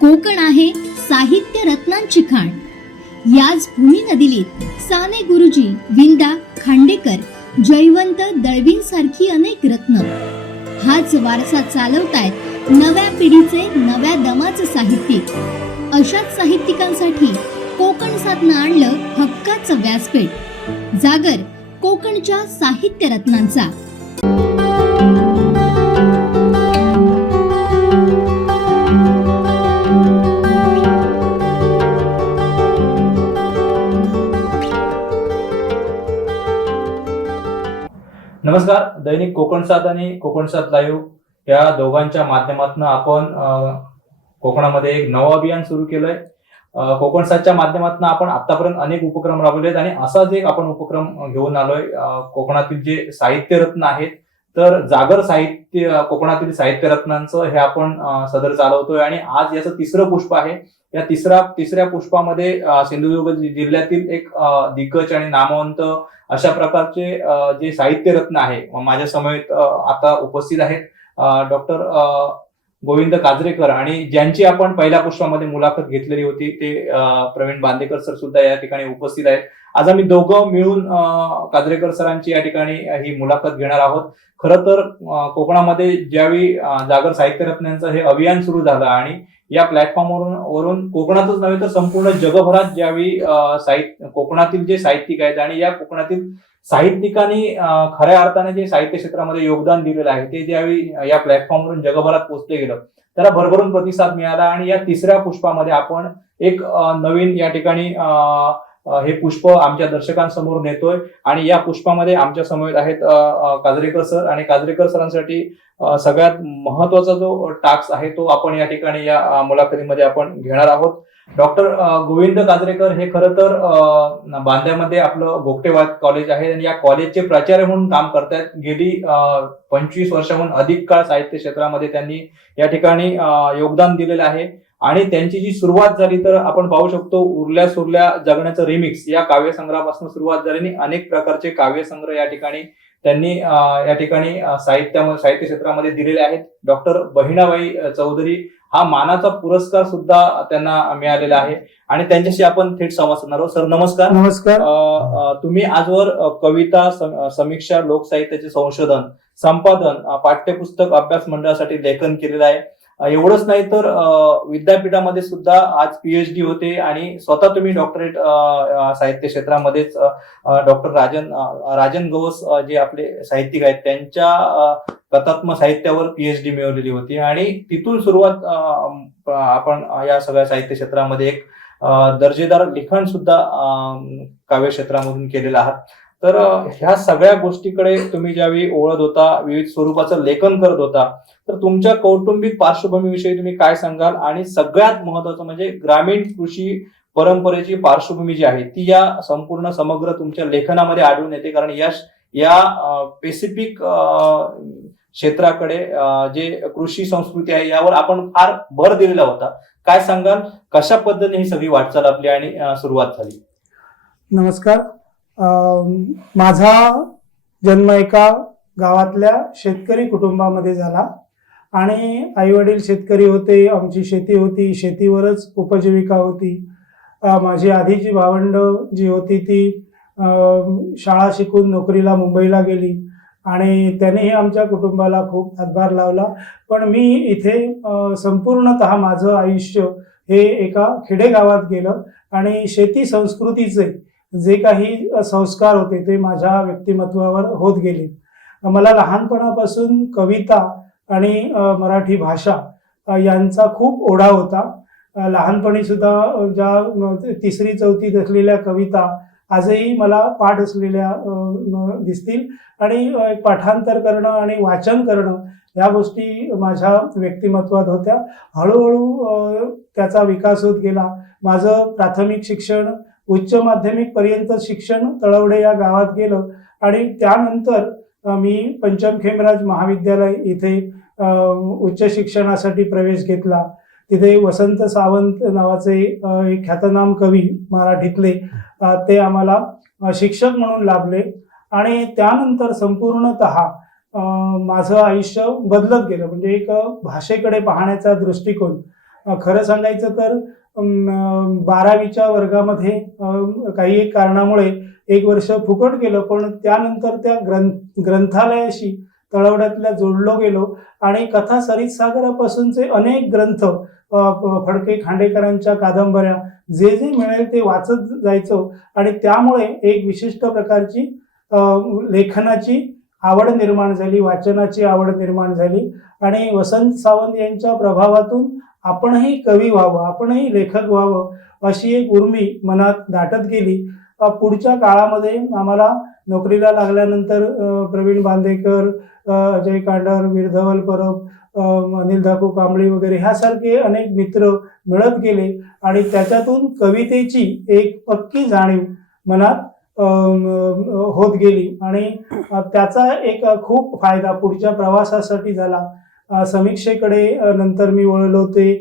कोकण आहे साहित्य रत्नांची खाण. याच भूमी नदीलीत साने गुरुजी, विंदा, खांडेकर, जयवंत, दळवींसारखी अनेक रत्न. हाच वारसा चालवतायत नव्या पिढीचे, नव्या दमाचे साहित्यिक. अशाच साहित्यिकांसाठी कोकण साधनं आणलं हक्काचं व्यासपीठ. जागर कोकणच्या साहित्य रत्नांचा. नमस्कार. दैनिक कोकण सात आणि कोकण सात लाईव्ह या दोघांच्या माध्यमातून आपण कोकणामध्ये एक नवं अभियान सुरू केलंय. कोकण सातच्या माध्यमातून आपण आतापर्यंत अनेक उपक्रम राबवले आहेत आणि असाच एक आपण उपक्रम घेऊन आलोय. कोकणातील जे साहित्य रत्न आहेत, तर जागर साहित्य, कोकणातील साहित्य रत्नांचं हे आपण सदर चालवतोय आणि आज याचं तिसरं पुष्प आहे. या तिसऱ्या पुष्पामध्ये सिंधुदुर्ग जिल्ह्यातील एक दिग्गज आणि नामवंत अशा प्रकारचे जे साहित्य रत्न आहे माझ्या समवेत आता उपस्थित आहेत. डॉक्टर गोविंद काजरेकर, आणि ज्यांची आपण पहिल्या पुष्पामध्ये मुलाखत घेतलेली होती ते प्रवीण बांदेकर सर सुद्धा या ठिकाणी उपस्थित आहेत. आज आम्ही दोघं मिळून काजरेकर सरांची या ठिकाणी ही मुलाखत घेणार आहोत. खरं तर कोकणामध्ये ज्यावेळी जागर साहित्य रत्नांचं हे अभियान सुरू झालं आणि या प्लॅटफॉर्मवरून कोकणातच नव्हे तर संपूर्ण जगभरात ज्यावेळी कोकणातील जे साहित्यिक आहेत आणि या कोकणातील साहित्यिकांनी खऱ्या अर्थाने जे साहित्य क्षेत्रामध्ये योगदान दिलेलं आहे ते ज्यावेळी या प्लॅटफॉर्मवरून जगभरात पोहोचले गेलं, त्याला भरभरून प्रतिसाद मिळाला. आणि या तिसऱ्या पुष्पामध्ये आपण एक नवीन या ठिकाणी हे पुष्प आमच्या दर्शकांसमोर नेतोय. आणि या पुष्पामध्ये आमच्या समवेत आहेत काजरेकर सर, आणि काजरेकर सरांसाठी सगळ्यात महत्वाचा जो टास्क आहे तो आपण या ठिकाणी या मुलाखतीमध्ये आपण घेणार आहोत. डॉक्टर गोविंद काजरेकर हे खरं तर बांद्यामध्ये आपलं गोगटेवाड कॉलेज आहे आणि या कॉलेजचे प्राचार्य म्हणून काम करतायत. गेली 25 वर्षाहून अधिक काळ साहित्य क्षेत्रामध्ये त्यांनी या ठिकाणी योगदान दिलेलं आहे. आणि त्यांची जी सुरुवात झाली तर आपण पाहू शकतो, उरल्या सुरल्या जगण्याचं रिमिक्स या काव्यसंग्रहापासून सुरुवात झाली. अनेक प्रकारचे काव्यसंग्रह या ठिकाणी त्यांनी साहित्य क्षेत्रामध्ये दिलेले आहेत. डॉक्टर बहिणाबाई चौधरी हा मानाचा पुरस्कार सुद्धा त्यांना मिळालेला आहे आणि त्यांच्याशी आपण थेट संवाद साधणार आहोत. सर नमस्कार. नमस्कार. तुम्ही आजवर कविता, समीक्षा, लोकसाहित्याचे संशोधन, संपादन, पाठ्यपुस्तक अभ्यास मंडळासाठी लेखन केलेलं आहे. एवढंच नाही तर विद्यापीठामध्ये सुद्धा आज PhD होते आणि स्वतः तुम्ही डॉक्टरेट साहित्य क्षेत्रामध्येच डॉक्टर राजन गवस जे आपले साहित्यिक आहेत त्यांच्या कथात्मक साहित्यावर PhD मिळवलेली होती. आणि तिथून सुरुवात आपण या सगळ्या साहित्य क्षेत्रामध्ये एक दर्जेदार लिखाण सुद्धा काव्य क्षेत्रामधून केलेलं आहात. तर ह्या सगळ्या गोष्टीकडे तुम्ही ज्यावेळी ओळख होता, विविध स्वरूपाचं लेखन करत होता, तर तुमच्या कौटुंबिक पार्श्वभूमीविषयी तुम्ही काय सांगाल? आणि सगळ्यात महत्वाचं म्हणजे ग्रामीण कृषी परंपरेची पार्श्वभूमी जी आहे ती या संपूर्ण समग्र तुमच्या लेखनामध्ये आढळून येते. कारण या स्पेसिफिक क्षेत्राकडे जे कृषी संस्कृती आहे यावर आपण फार भर दिलेला होता. काय सांगाल, कशा पद्धतीने ही सगळी वाटचाल आपली आणि सुरुवात झाली? नमस्कार. माझा जन्म एका गावातल्या शेतकरी कुटुंबामध्ये झाला आणि आई वडील शेतकरी होते. आमची शेती होती, शेतीवरच उपजीविका होती. माझी आधीची भावंड जी होती ती शाळा शिकून नोकरीला मुंबईला गेली आणि त्यानेही आमच्या कुटुंबाला खूप हातभार लावला. पण मी इथे संपूर्णतः माझं आयुष्य हे एका खेडेगावात गेलं आणि शेती संस्कृतीचे जे काही संस्कार होते ते माझ्या व्यक्तिमत्वावर होत गेले. मला लहानपणापासून कविता आणि मराठी भाषा यांचा खूप ओढा होता. लहानपणी सुद्धा ज्या 3री-4थीत असलेल्या कविता आजही मला पाठ असलेल्या दिसतील आणि पाठांतर करणं आणि वाचन करणं या गोष्टी माझ्या व्यक्तिमत्वात होत्या. हळूहळू त्याचा विकास होत गेला. माझं प्राथमिक शिक्षण, उच्च माध्यमिक पर्यंत शिक्षण तळवडे या गावात गेलं आणि त्यानंतर मी पंचम खेमराज महाविद्यालय इथे उच्च शिक्षणासाठी प्रवेश घेतला. तिथे वसंत सावंत नावाचे एक ख्यातनाम कवी मराठीतले ते आम्हाला शिक्षक म्हणून लाभले आणि त्यानंतर संपूर्णतः माझं आयुष्य बदलत गेलं. म्हणजे एक भाषेकडे पाहण्याचा दृष्टिकोन खरं सांगायचं तर 12वीच्या वर्गामध्ये काही एक कारणामुळे एक वर्ष फुकट गेलं, पण त्यानंतर त्या ग्रंथालयाशी तळवड्यातल्या जोडलो गेलो आणि कथा सरित सागरापासूनचे अनेक ग्रंथ, फडके खांडेकरांच्या कादंबऱ्या, जे जे मिळेल ते वाचत जायचो आणि त्यामुळे एक विशिष्ट प्रकारची लेखनाची आवड निर्माण झाली, वाचनाची आवड निर्माण झाली आणि वसंत सावंत यांच्या प्रभावातून आपणही कवी व्हावं, आपणही लेखक व्हावं अशी एक उर्मी मनात दाटत गेली. पुढच्या काळामध्ये आम्हाला नोकरीला लागल्यानंतर प्रवीण बांदेकर, अजय कांडर, वीरधवल परब, अनिल धाकू कांबळी वगैरे ह्यासारखे अनेक मित्र मिळत गेले आणि त्याच्यातून कवितेची एक पक्की जाणीव मनात होत गेली आणि त्याचा एक खूप फायदा पुढच्या प्रवासासाठी झाला. समीक्षेकडे नंतर मी वळलो, ते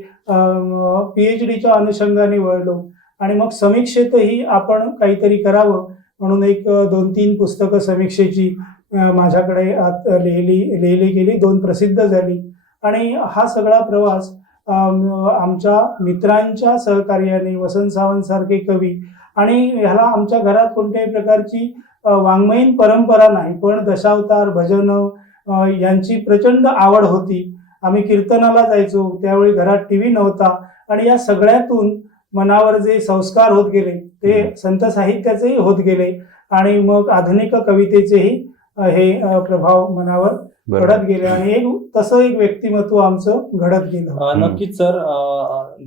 PhDच्या अनुषंगाने वळलो आणि मग समीक्षेतही आपण काहीतरी करावं म्हणून एक 2-3 पुस्तकं समीक्षेची माझ्याकडे लिहिली गेली, 2 प्रसिद्ध झाली आणि हा सगळा प्रवास आमच्या मित्रांच्या सहकार्याने, वसंत सावंत सारखे कवी, आणि ह्याला आमच्या घरात कोणत्याही प्रकारची वाङ्मयीन परंपरा नाही, पण दशावतार, भजन यांची प्रचंड आवड होती. आम्ही कीर्तनाला जायचो, त्यावेळी घरात TV नव्हता आणि या सगळ्यातून मनावर जे संस्कार होत गेले ते संत साहित्याचेही होत गेले आणि मग आधुनिक कवितेचेही हे प्रभाव मनावर घडत गेले आणि तसं एक व्यक्तिमत्व आमचं घडत गेलं. नक्कीच सर,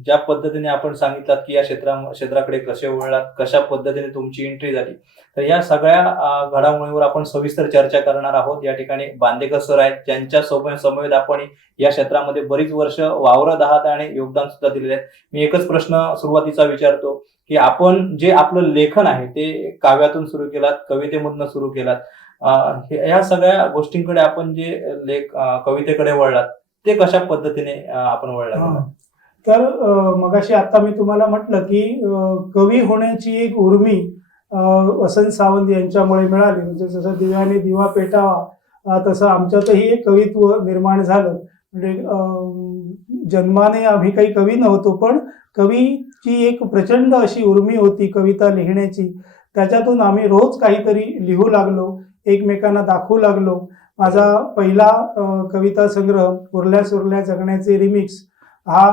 ज्या पद्धतीने आपण सांगितलं की या क्षेत्राकडे कसे वळलात, कशा पद्धतीने तुमची एंट्री झाली, तर या सगळ्या घडामोडींवर आपण सविस्तर चर्चा करणार आहोत. या ठिकाणी बांदेकर सर आहेत, ज्यांच्या समवेत आपण या क्षेत्रामध्ये बरीच वर्ष वावरत आहात आणि योगदान सुद्धा दिलेले आहेत. मी एकच प्रश्न सुरुवातीचा विचारतो की आपण जे आपलं लेखन आहे ते काव्यातून सुरू केलात, कवितेमधून सुरू केलात, ह्या सगळ्या गोष्टींकडे आपण जे कवितेकडे वळलात ते कशा पद्धतीने आपण वळलात? तर मगाशी आता मी तुम्हाला म्हटलं की कवी होण्याची एक उर्मी वसंत सावंत यांच्यामुळे मिळाली. म्हणजे जसं दिव्याने दिवा पेटावा तसं आमच्यातही एक कवित्व निर्माण झालं. म्हणजे जन्माने आम्ही काही कवी नव्हतो, पण कवीची एक प्रचंड अशी उर्मी होती कविता लिहिण्याची. त्याच्यातून आम्ही रोज काहीतरी लिहू लागलो, एकमेकांना दाखवू लागलो. माझा पहिला कविता संग्रह उरल्या सुरल्या जगण्याचे रिमिक्स हा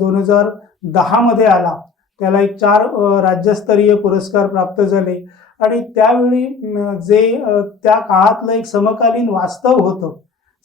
2010 मध्ये आला. त्याला एक 4 राज्यस्तरीय पुरस्कार प्राप्त झाले आणि त्यावेळी जे त्या काळातलं एक समकालीन वास्तव होतं,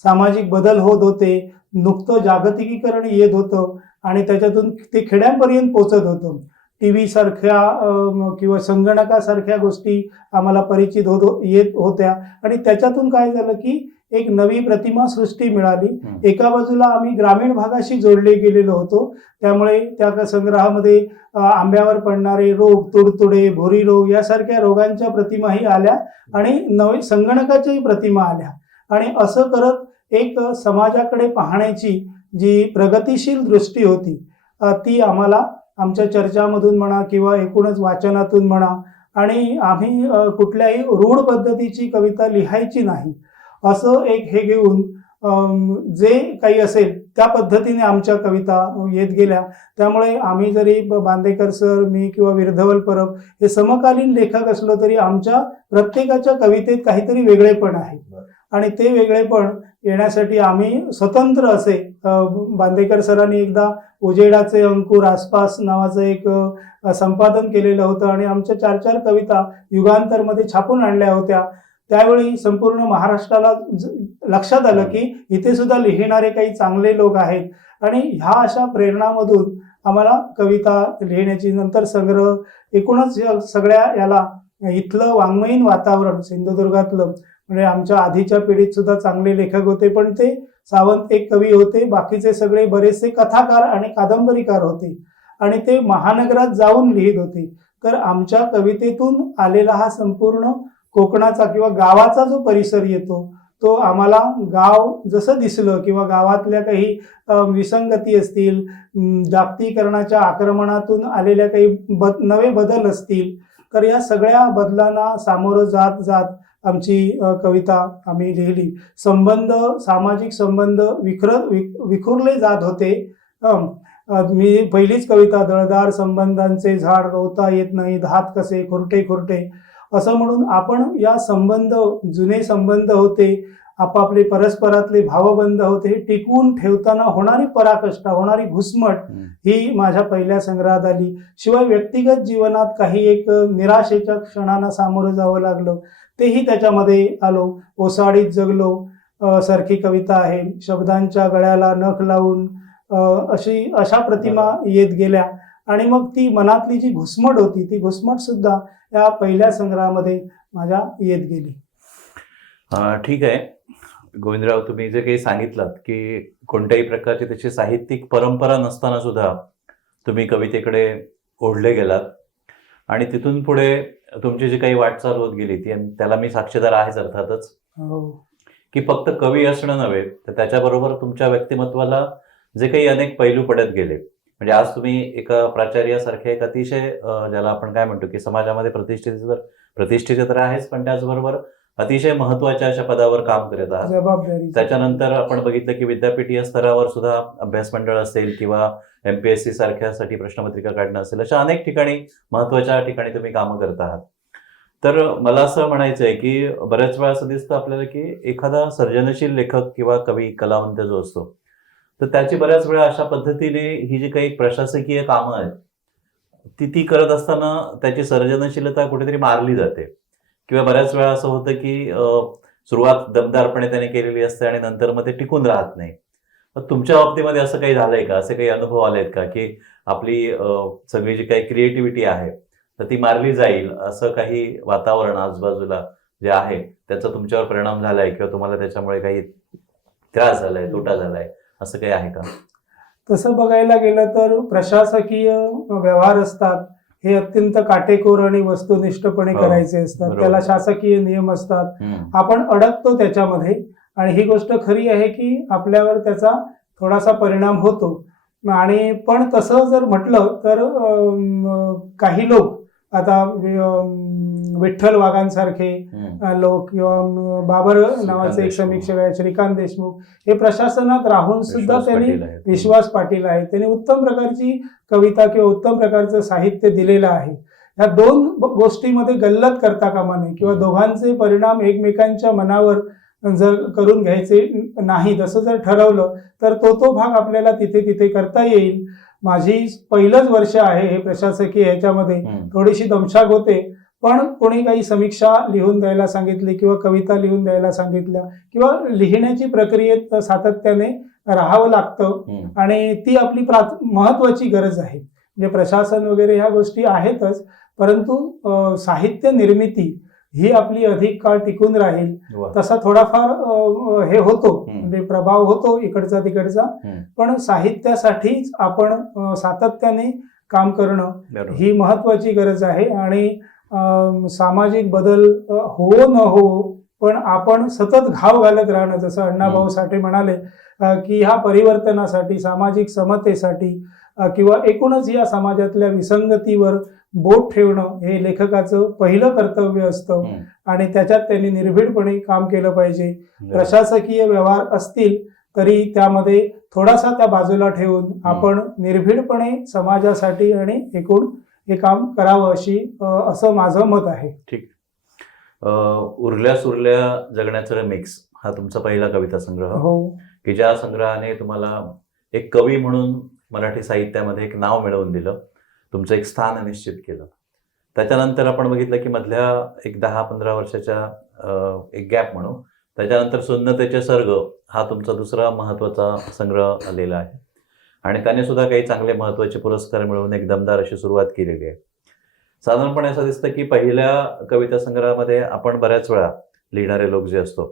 सामाजिक बदल होत होते, नुकतं जागतिकीकरण येत होतं आणि त्याच्यातून ते खेड्यांपर्यंत पोचत होतं. TV सारख्या किंवा संगणकासारख्या गोष्टी आम्हाला परिचित येत होत्या आणि त्याच्यातून काय झालं की एक नवी प्रतिमा सृष्टी मिळाली. एका बाजूला आम्ही ग्रामीण भागाशी जोडले गेलेलो होतो, त्यामुळे त्या संग्रहामध्ये आंब्यावर पडणारे रोग, तुडतुडे, भोरी रोग यासारख्या रोगांच्या प्रतिमाही आल्या आणि नवी संगणकाच्याही प्रतिमा आल्या आणि असं करत एक समाजाकडे पाहण्याची जी प्रगतिशील दृष्टी होती ती आम्हाला आमच्या चर्चामधून म्हणा किंवा एकूणच वाचनातून म्हणा, आणि आम्ही कुठल्याही रूढ पद्धतीची कविता लिहायची नाही असं एक हे घेऊन जे काही असेल त्या पद्धतीने आमच्या कविता येत गेल्या. त्यामुळे आम्ही जरी बांदेकर सर, मी किंवा वीरधवल परब हे समकालीन लेखक असलो तरी आमच्या प्रत्येकाच्या कवितेत काहीतरी वेगळेपण आहे आणि ते वेगळेपण येण्यासाठी आम्ही स्वतंत्र असे बांदेकर सरांनी एकदा उजेडाचे अंकुर आसपास नावाचं एक संपादन केलेलं होतं आणि आमच्या 4-4 कविता युगांतरमध्ये छापून आणल्या होत्या. त्यावेळी संपूर्ण महाराष्ट्राला लक्षात आलं की इथे सुद्धा लिहिणारे काही चांगले लोक आहेत आणि ह्या अशा प्रेरणामधून आम्हाला कविता लिहिण्याची, नंतर संग्रह, एकूणच सगळ्या याला इथलं वाङ्मयीन वातावरण सिंधुदुर्गातलं, म्हणजे आमच्या आधीच्या पिढीत सुद्धा चांगले लेखक होते, पण ते सावंत एक कवी होते, बाकीचे सगळे बरेचसे कथाकार आणि कादंबरीकार होते आणि ते महानगरात जाऊन लिहित होते. तर आमच्या कवितेतून आलेला हा संपूर्ण कोकणाचा किंवा गावाचा जो परिसर येतो तो आम्हाला गाव जसं दिसलं किंवा गावातल्या काही विसंगती असतील, जागतिकीकरणाच्या आक्रमणातून आलेल्या काही नवे बदल असतील, तर या सगळ्या बदलांना सामोरं जात जात आमची कविता आम्ही लिहिली. संबंध, सामाजिक संबंध विखुरले जात होते मी पहिलीच कविता, दळदार संबंधांचे झाड रोवता येत नाही, धात कसे खुरटे खुरटे, असं म्हणून आपण या संबंध, जुने संबंध होते, आपापले परस्परातले भावबंध होते, हे टिकवून ठेवताना होणारी पराकाष्ठा, होणारी घुसमट ही माझ्या पहिल्या संग्रहात आली. शिवाय व्यक्तिगत जीवनात काही एक निराशेच्या क्षणांना सामोरं जावं लागलं, तेही त्याच्यामध्ये आलो. ओसाडीत जगलो सारखी कविता आहे. शब्दांच्या गळ्याला नख लावून अशा प्रतिमा येत गेल्या आणि मग ती मनातली जी घुसमट होती, ती घुसमट सुद्धा या पहिल्या संग्रहामध्ये माझ्या येत गेली. ठीक आहे गोविंदराव, तुम्ही जे काही सांगितलं की कोणत्याही प्रकारची त्याची साहित्यिक परंपरा नसताना सुद्धा तुम्ही कवितेकडे ओढले गेलात आणि तिथून पुढे तुमची जी काही वाटचाल होत गेली ती, त्याला मी साक्षीदार आहेच अर्थातच, की फक्त कवी असणं नव्हे तर त्याच्याबरोबर तुमच्या व्यक्तिमत्वाला जे काही अनेक पैलू पडत गेले. म्हणजे आज तुम्ही एका प्राचार्यासारखे एक अतिशय ज्याला आपण काय म्हणतो की समाजामध्ये प्रतिष्ठित तर आहेच, पण त्याचबरोबर अतिशय महत्वाच्या अशा पदावर काम करत आहात. जबाबदारी. त्याच्यानंतर आपण बघितलं की विद्यापीठीय स्तरावर सुद्धा अभ्यास मंडळ असेल किंवा MPSC सारख्यासाठी प्रश्नपत्रिका काढणं असेल, अशा अनेक ठिकाणी महत्वाच्या ठिकाणी तुम्ही कामं करत आहात. तर मला असं म्हणायचं आहे की बऱ्याच वेळा असं दिसतं आपल्याला की एखादा सर्जनशील लेखक किंवा कवी कलावंत जो असतो तर त्याची बऱ्याच वेळा अशा पद्धतीने ही जी काही प्रशासकीय कामं आहेत ती करत असताना त्याची सर्जनशीलता कुठेतरी मारली जाते, किंवा बऱ्याच वेळा असं होतं की सुरुवात दमदारपणे त्याने केलेली असते आणि नंतर मग ते टिकून राहत नाही. मग तुमच्या बाबतीमध्ये असं काही झालंय का, असे काही अनुभव आलेत का की आपली सगळी जी काही क्रिएटिव्हिटी आहे तर ती मारली जाईल, असं काही वातावरण आजूबाजूला जे आहे त्याचा तुमच्यावर परिणाम झालाय किंवा तुम्हाला त्याच्यामुळे काही त्रास झालाय, तोटा झालाय, असं काही आहे का? तसं बघायला गेलं तर प्रशासकीय व्यवहार असतात हे अत्यंत काटेकोर आणि वस्तुनिष्ठपणे करायचे असतात. बरोबर. त्याला शासकीय नियम असतात. आपण अडकतो त्याच्यामध्ये आणि ही गोष्ट खरी आहे की आपल्यावर त्याचा थोडासा परिणाम होतो. आणि पण तसं जर म्हटलं तर काही लोक आता विठ्ठल वाघांसारखे लोक किंवा बाबर नावाचे एक समीक्षक आहे श्रीकांत देशमुख, हे प्रशासनात राहून सुद्धा त्यांनी, विश्वास पाटील आहे, त्यांनी उत्तम प्रकारची कविता किंवा उत्तम प्रकारचं साहित्य दिलेलं आहे. ह्या दोन गोष्टीमध्ये गल्लत करता कामा नये किंवा दोघांचे परिणाम एकमेकांच्या मनावर जर करून घ्यायचे नाही, तसं जर ठरवलं तर तो भाग आपल्याला तिथे करता येईल. माझी पहिलंच वर्ष आहे हे प्रशासकीय ह्याच्यामध्ये, थोडीशी दमछाक होते, पण कोणी काही समीक्षा लिहून द्यायला सांगितली किंवा कविता लिहून द्यायला सांगितल्या किंवा लिहिण्याची प्रक्रियेत सातत्याने राहावं लागतं आणि ती आपली महत्वाची गरज आहे. म्हणजे प्रशासन वगैरे ह्या गोष्टी आहेतच, परंतु साहित्य निर्मिती ही आपली अधिक काळ टिकून राहील तसा थोडाफार हे होतो, म्हणजे प्रभाव होतो इकडचा तिकडचा, पण साहित्यासाठीच आपण सातत्याने काम करणं ही महत्वाची गरज आहे. आणि सामाजिक बदल हो न हो पण आपण सतत घाव घालत राहणं, जसं अण्णाभाऊ साठे म्हणाले की ह्या परिवर्तनासाठी, सामाजिक समतेसाठी किंवा एकूणच या समाजातल्या विसंगतीवर बोट ठेवणं हे लेखकाचं पहिलं कर्तव्य असतं आणि त्याच्यात त्यांनी निर्भीडपणे काम केलं पाहिजे. प्रशासकीय व्यवहार असतील तरी त्यामध्ये थोडासा त्या बाजूला ठेवून आपण निर्भीडपणे समाजासाठी आणि एकूण हे काम करावं असं माझं मत आहे. ठीक. उरल्या सुरल्या जगण्याचं रिमिक्स हा तुमचा पहिला कविता संग्रह, हो, की ज्या संग्रहाने तुम्हाला एक कवी म्हणून मराठी साहित्यामध्ये एक नाव मिळवून दिलं, तुमचं एक स्थान निश्चित केलं. त्याच्यानंतर आपण बघितलं की मधल्या एक 10-15 वर्षाच्या एक गॅप म्हणू, त्याच्यानंतर सुन्नतेचे सर्ग हा तुमचा दुसरा महत्वाचा संग्रह आलेला आहे आणि त्याने सुद्धा काही चांगले महत्वाचे पुरस्कार मिळवून एक दमदार अशी सुरुवात केलेली आहे. साधारणपणे असं दिसतं की पहिल्या कविता संग्रहामध्ये आपण बऱ्याच वेळा लिहिणारे लोक जे असतो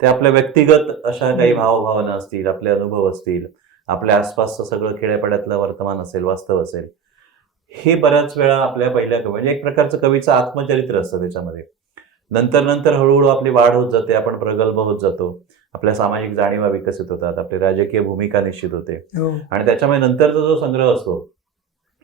ते आपल्या व्यक्तिगत अशा काही भावभावना असतील, आपले अनुभव असतील, आपल्या आसपासचं सगळं खेड्यापाड्यातलं वर्तमान असेल, वास्तव असेल, हे बऱ्याच वेळा आपल्या पहिल्या म्हणजे एक प्रकारचं कवीचं आत्मचरित्र असतं त्याच्यामध्ये. नंतर हळूहळू आपली वाढ होत जाते, आपण प्रगल्भ होत जातो, आपल्या सामाजिक जाणीवा विकसित होतात, आपली राजकीय भूमिका निश्चित होते आणि त्याच्यामुळे नंतरचा जो संग्रह असतो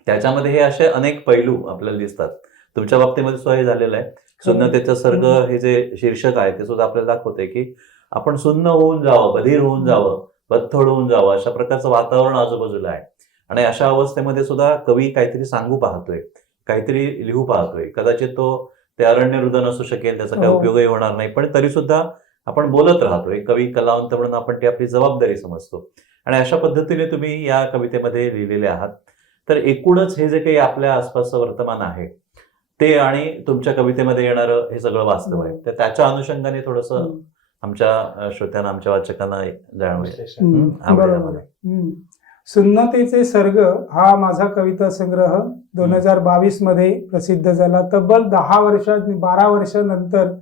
त्याच्यामध्ये हे असे अनेक पैलू आपल्याला दिसतात. तुमच्या बाबतीमध्ये सुद्धा हे झालेलं आहे. सुन्नतेचं सर्ग हे जे शीर्षक आहे ते सुद्धा आपल्याला दाखवते की आपण सुन्न होऊन जावं, बधीर होऊन जावं, बद्धोड होऊन जावं, अशा प्रकारचं वातावरण आजूबाजूला आहे आणि अशा अवस्थेमध्ये सुद्धा कवी काहीतरी सांगू पाहतोय, काहीतरी लिहू पाहतोय. कदाचित तो ते अरण्य रुदन असू शकेल, त्याचा काही हो. उपयोगही होणार नाही, पण तरी सुद्धा आपण बोलत राहतो. एक कवी कलावंत म्हणून आपण ती आपली जबाबदारी समजतो. आणि अशा पद्धतीने तुम्ही या कवितेमध्ये लिहिलेले आहात. तर एकूणच हे जे काही आपल्या आसपासचं वर्तमान आहे ते आणि तुमच्या कवितेमध्ये येणारं हे सगळं वास्तव आहे. तर त्याच्या अनुषंगाने थोडंसं आमच्या श्रोत्यांना, आमच्या वाचकांना जाणवेल. आवडेल बरोबर आम्हाला. आहे. सुन्नतेचे सर्ग हा माझा कविता संग्रह 2022 मध्ये प्रसिद्ध झाला. तब्बल 12 वर्षानंतर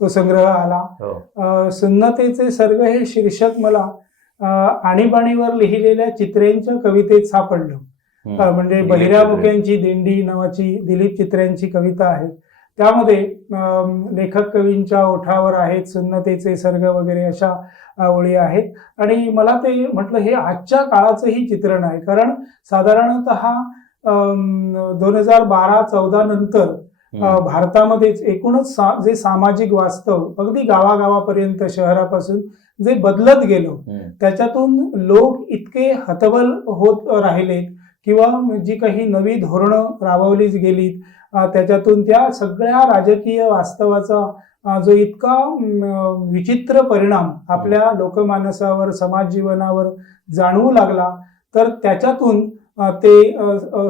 तो संग्रह आला. हो. सुन्नतेचे सर्ग हे शीर्षक मला आणीबाणीवर लिहिलेल्या चित्र्यांच्या कवितेत सापडलं. म्हणजे दिलीप बहिरामुख्यांची दिंडी नावाची दिलीप चित्र्यांची कविता आहे. त्यामध्ये लेखक कवींच्या ओठावर आहेत, सुन्नतेचे सर्ग वगैरे अशा ओळी आहेत. आणि मला ते म्हटलं हे आजच्या काळाचंही चित्रण आहे, कारण साधारणतः 2012-14 नंतर भारतामध्येच एकूणच जे सामाजिक वास्तव अगदी गावागावापर्यंत शहरापासून जे बदलत गेलो, त्याच्यातून लोक इतके हतबल होत राहिलेत किंवा जी काही नवी धोरणं राबवलीच गेलीत, त्याच्यातून त्या सगळ्या राजकीय वास्तवाचा जो इतका विचित्र परिणाम आपल्या लोकमानसावर, समाज जीवनावर जाणवू लागला, तर त्याच्यातून ते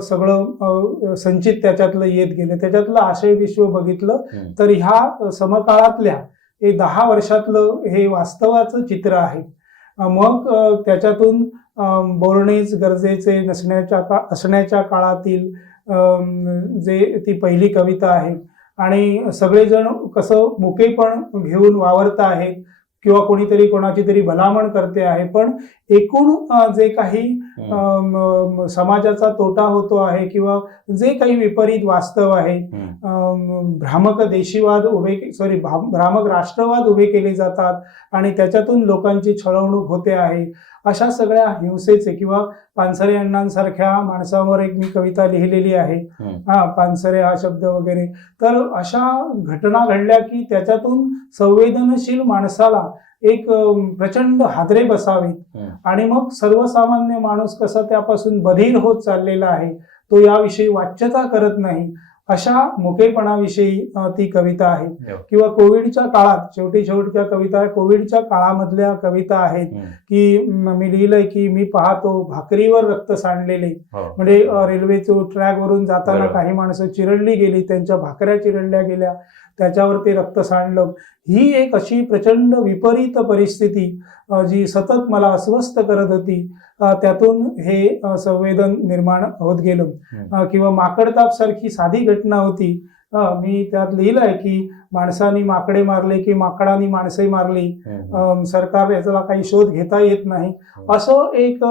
सगळं संचित त्याच्यातलं येत गेलं. त्याच्यातलं आशय विश्व बघितलं तर ह्या समकाळातल्या हे 10 वर्षातलं हे वास्तवाचं चित्र आहे. मग त्याच्यातून बोलणेच गरजेचे असण्याच्या काळातील जे ती पहिली कविता आहे. आणि सगळेजण कसं मुकेपण घेऊन वावरत आहेत किंवा कोणीतरी कोणाची तरी भलामण करते आहे, पण एकूण जे काही समाजाचा तोटा होतो आहे किंवा जे काही विपरीत वास्तव आहे, भ्रामक राष्ट्रवाद उभे केले जातात आणि त्याच्यातून लोकांची छळवणूक होते आहे, अशा सगळ्या हिंसेचे किंवा पानसरे अण्णांसारख्या माणसांवर एक मी कविता लिहिलेली आहे, पानसरे हा शब्द वगैरे. तर अशा घटना घडल्या की त्याच्यातून संवेदनशील माणसाला एक प्रचंड हादरे बसावेत आणि मग सर्वसामान्य माणूस कसा त्यापासून बधीर होत चाललेला आहे, तो याविषयी वाच्यता करत नाही, अशा मुकेपणाविषयी ती कविता आहे. किंवा कोविडच्या काळात शेवटच्या कविता कोविडच्या काळामधल्या कविता आहेत की मी लिहिलंय की मी पाहतो भाकरीवर रक्त सांडलेले, म्हणजे रेल्वेच्या ट्रॅकवरून जाताना काही माणसं चिरडली गेली, त्यांच्या भाकऱ्या चिरडल्या गेल्या, त्याच्यावर ते रक्त सांडलं. ही एक अशी प्रचंड विपरीत परिस्थिती जी सतत मला अस्वस्थ करत होती, त्यातून हे संवेदन निर्माण होत गेलं. किंवा माकडताप सारखी साधी घटना होती, मी त्यात लिहिलंय की माणसांनी माकडे मारले की माकडांनी माणसे मारली, सरकार याचा काही शोध घेता येत नाही, असं एक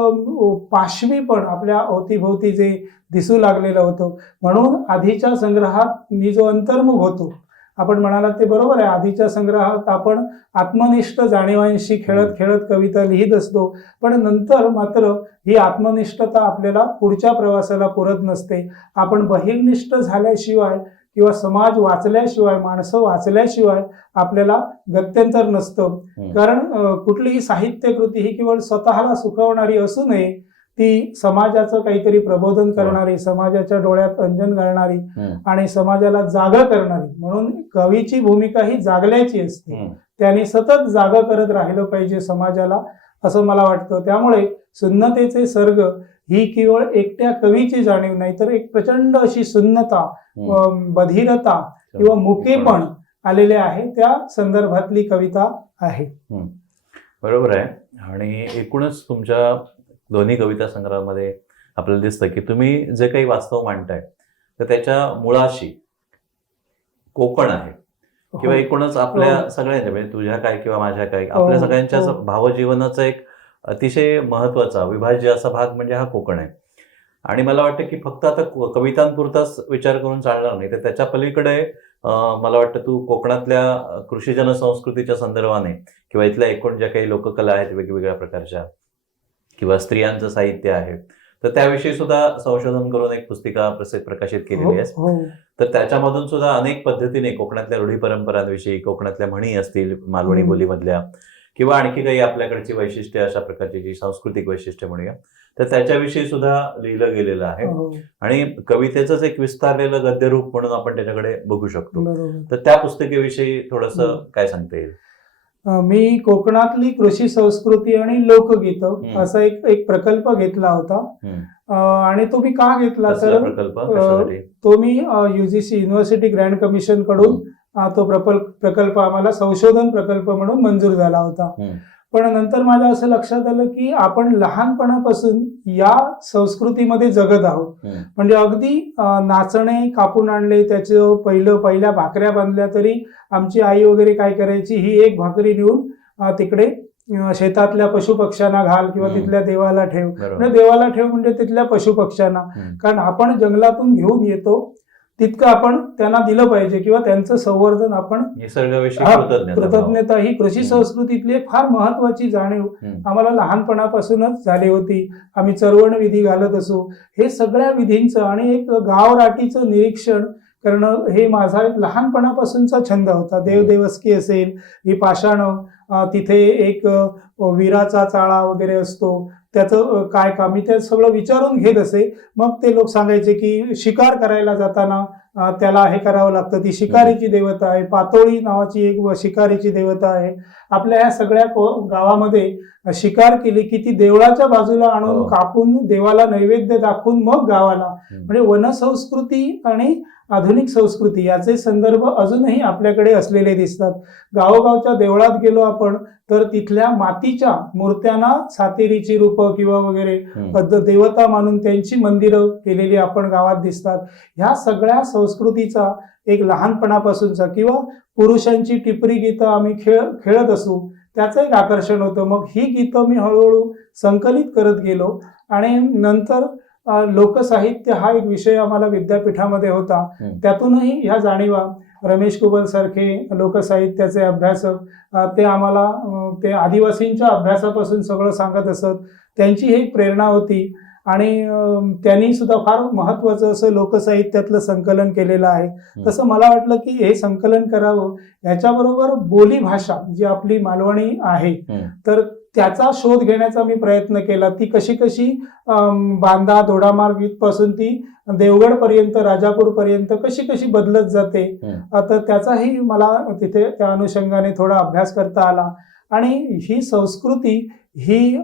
पाशवीपण आपल्या अवतीभोवती जे दिसू लागलेलं होतं. म्हणून आधीच्या संग्रहात मी जो अंतर्मुख होतो, आपण म्हणालात ते बरोबर आहे, आधीच्या संग्रहात आपण आत्मनिष्ठ जाणीवांशी खेळत खेळत कविता लिहित असतो, पण नंतर मात्र ही आत्मनिष्ठता आपल्याला पुढच्या प्रवासाला पुरत नसते. आपण बहिर्निष्ठ झाल्याशिवाय किंवा समाज वाचल्याशिवाय, माणसं वाचल्याशिवाय आपल्याला गत्यंतर नसतं. कारण कुठलीही साहित्य कृती ही केवळ स्वतःला सुखवणारी असू नये, ती समाजाचं काहीतरी प्रबोधन करणारी, समाजाच्या डोळ्यात अंजन घालणारी आणि समाजाला जागा करणारी. म्हणून कवीची भूमिका ही जागल्याची असते, त्याने सतत जागा करत राहिलं पाहिजे समाजाला, असं मला वाटतं. त्यामुळे सुन्नतेचे सर्ग ही केवळ एकट्या कवीची जाणीव नाही, तर एक प्रचंड अशी सुन्नता, बधिरता किंवा मुकेपण आलेले आहे, त्या संदर्भातली कविता आहे. बरोबर आहे. आणि एकूणच तुमच्या दोन्ही कविता संग्रहामध्ये आपल्याला दिसतं की तुम्ही जे काही वास्तव मांडताय तर त्याच्या मुळाशी कोकण आहे, किंवा एकूणच आपल्या सगळ्यांच्या, म्हणजे तुझ्या काय किंवा माझ्या काय, आपल्या सगळ्यांच्याच भावजीवनाचा एक अतिशय महत्वाचा विभाज्य असा भाग म्हणजे हा कोकण आहे. आणि मला वाटतं की फक्त आता कवितांपुरताच विचार करून चालणार नाही, तर त्याच्या पलीकडे मला वाटतं तू कोकणातल्या कृषीजन संस्कृतीच्या संदर्भाने किंवा इथल्या एकूण ज्या काही लोककला आहेत वेगवेगळ्या प्रकारच्या किंवा स्त्रियांचं साहित्य आहे, तर त्याविषयी सुद्धा संशोधन करून एक पुस्तिका प्रकाशित केलेली आहे. तर त्याच्यामधून सुद्धा अनेक पद्धतीने कोकणातल्या रूढी परंपरांविषयी, कोकणातल्या म्हणी असतील मालवणी बोलीमधल्या, किंवा आणखी काही आपल्याकडची वैशिष्ट्ये, अशा प्रकारची जी सांस्कृतिक वैशिष्ट्ये म्हणूया, तर त्याच्याविषयी सुद्धा लिहिलं गेलेलं आहे हो, आणि कवितेचंच एक विस्तारलेलं गद्यरूप म्हणून आपण त्याच्याकडे बघू शकतो. बरोबर. तर त्या पुस्तिकेविषयी थोडंसं काय सांगता येईल? मी कोकणातली कृषी संस्कृती आणि लोकगीतं हम्म. असा एक प्रकल्प घेतला होता. हम्म. आणि तो मी का घेतला कसला तर प्रकल्प कशासाठी? तो मी युजीसी युनिव्हर्सिटी ग्रँड कमिशन कडून तो प्रकल्प आम्हाला संशोधन प्रकल्प म्हणून मंजूर झाला होता. हम्म. पण नंतर माझ्या असं लक्षात आलं की आपण लहानपणापासून या संस्कृतीमध्ये जगत आहोत. हम्म. म्हणजे अगदी नाचणे कापून आणले, त्याचं पहिल्या भाकऱ्या बांधल्या तरी आमची आई वगैरे काय करायची, ही एक भाकरी नेऊन तिकडे शेतातल्या पशुपक्ष्यांना घाल किंवा हम्म. तिथल्या देवाला ठेव. बरोबर. म्हणजे देवाला ठेव म्हणजे तिथल्या पशुपक्ष्यांना, हम्म. कारण आपण जंगलातून घेऊन येतो तितकं आपण त्यांना दिलं पाहिजे किंवा त्यांचं संवर्धन आपण निसर्गाविषयी हा, कृतज्ञता भाव. कृतज्ञता ही कृषी संस्कृतीतली एक फार महत्वाची जाणीव हम्म. आम्हाला लहानपणापासूनच झाली होती. आम्ही चरवण विधी घालत असो, हे सगळ्या विधींचं आणि एक गावराटीचं निरीक्षण करणं हे माझा एक लहानपणापासूनचा छंद होता. देवदेवस्की असेल, ही पाषाणं, तिथे एक वीराचा चाळा वगैरे असतो, त्याचं काय काम, मी ते सगळं विचारून घेत असे. मग ते लोक सांगायचे की शिकार करायला जाताना त्याला हे करावं लागतं, ती शिकारीची देवता आहे. पातोळी नावाची एक शिकारीची देवता आहे. आपल्या ह्या सगळ्या गावामध्ये शिकार केली की ती देवळाच्या बाजूला आणून हो. कापून देवाला नैवेद्य दाखवून मग गावाला. म्हणजे वनसंस्कृती आणि आधुनिक संस्कृती याचे संदर्भ अजूनही आपल्याकडे असलेले दिसतात. गावोगावच्या देवळात गेलो आपण तर तिथल्या मातीच्या मूर्त्यांना सातेरीची रूपं किंवा वगैरे देवता मानून त्यांची मंदिरं केलेली आपण गावात दिसतात. ह्या सगळ्या संस्कृतीचा एक लहानपणापासूनचा किंवा पुरुषांची टिपरी गीतं आम्ही खेळत असू त्याचं एक आकर्षण होतं. मग ही गीतं मी हळूहळू संकलित करत गेलो आणि नंतर लोकसाहित्य हा एक विषय आम्हाला विद्यापीठामध्ये होता. त्यातूनही ह्या जाणीवा रमेश कुबल सारखे लोकसाहित्याचे अभ्यासक ते आम्हाला ते आदिवासींच्या अभ्यासापासून सगळं सांगत असत. त्यांची ही प्रेरणा होती आणि त्यांनी सुद्धा फार महत्वाचं असं लोकसाहित्यातलं संकलन केलेलं आहे. तसं मला वाटलं की हे संकलन करावं, याच्याबरोबर बोली भाषा जी आपली मालवणी आहे तर त्याचा शोध घेण्याचा मी प्रयत्न केला. ती कशी बांधा दोडामार्ग इथपासून ती देवगड पर्यंत राजापूर पर्यंत कशी बदलत जाते, तर त्याचाही मला तिथे त्या अनुषंगाने थोडा अभ्यास करता आला. आणि ही संस्कृती ही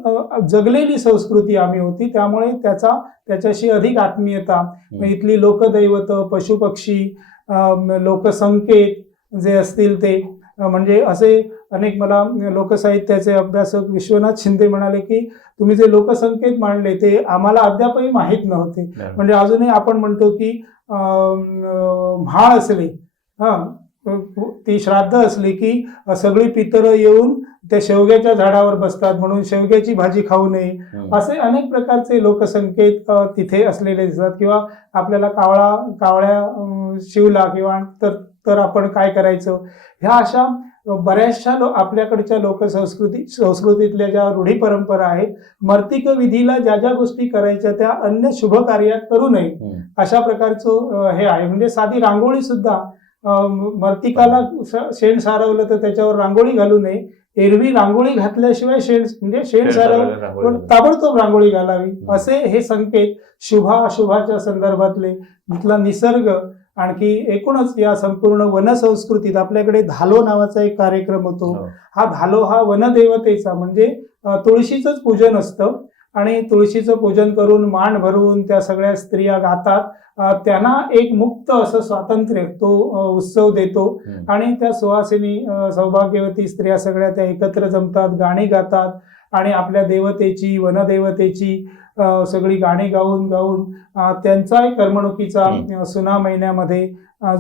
जगलेली संस्कृती आम्ही होती, त्यामुळे त्याच्याशी अधिक आत्मीयता. इथली लोकदैवत, पशुपक्षी, लोकसंकेत जे असतील ते, म्हणजे असे अनेक मला लोकसाहित्याचे अभ्यासक विश्वनाथ शिंदे म्हणाले की तुम्ही जे लोकसंकेत मांडले ते आम्हाला अद्यापही माहीत नव्हते. म्हणजे अजूनही आपण म्हणतो की म्हाळ असले, ती श्राद्ध असली की सगळी पितरं येऊन त्या शेवग्याच्या झाडावर बसतात म्हणून शेवग्याची भाजी खाऊ नये, असे अनेक प्रकारचे लोकसंकेत तिथे असलेले दिसतात. किंवा आपल्याला कावळ्या शिवला किंवा तर आपण काय करायचं, ह्या अशा बऱ्याचशा आपल्याकडच्या संस्कृतीतल्या ज्या रूढी परंपरा आहेत, मर्तिक विधीला ज्या ज्या गोष्टी करायच्या त्या अन्य शुभ कार्यात करू नये अशा प्रकारचं हे आहे. म्हणजे साधी रांगोळी सुद्धा मर्तिकाला शेण सारवलं तर त्याच्यावर रांगोळी घालू नये. एरवी रांगोळी घातल्याशिवाय शेण सारवलं ताबडतोब रांगोळी घालावी, असे हे संकेत शुभाशुभाच्या संदर्भातले. तिथला निसर्ग, आणखी एकूणच या संपूर्ण वनसंस्कृतीत आपल्याकडे धालो नावाचा एक कार्यक्रम होतो. हा धालो हा वनदेवतेचा म्हणजे तुळशीचंच पूजन असतं आणि तुळशीचं पूजन करून मान भरून त्या सगळ्या स्त्रिया गातात. त्यांना एक मुक्त असं स्वातंत्र्य तो उत्सव देतो आणि त्या सुवासिनी सौभाग्यवती स्त्रिया सगळ्या त्या एकत्र जमतात, गाणी गातात आणि आपल्या देवतेची, वनदेवतेची सगळी गाणी गाऊन त्यांचा एक करमणुकीचा सुना महिन्यामध्ये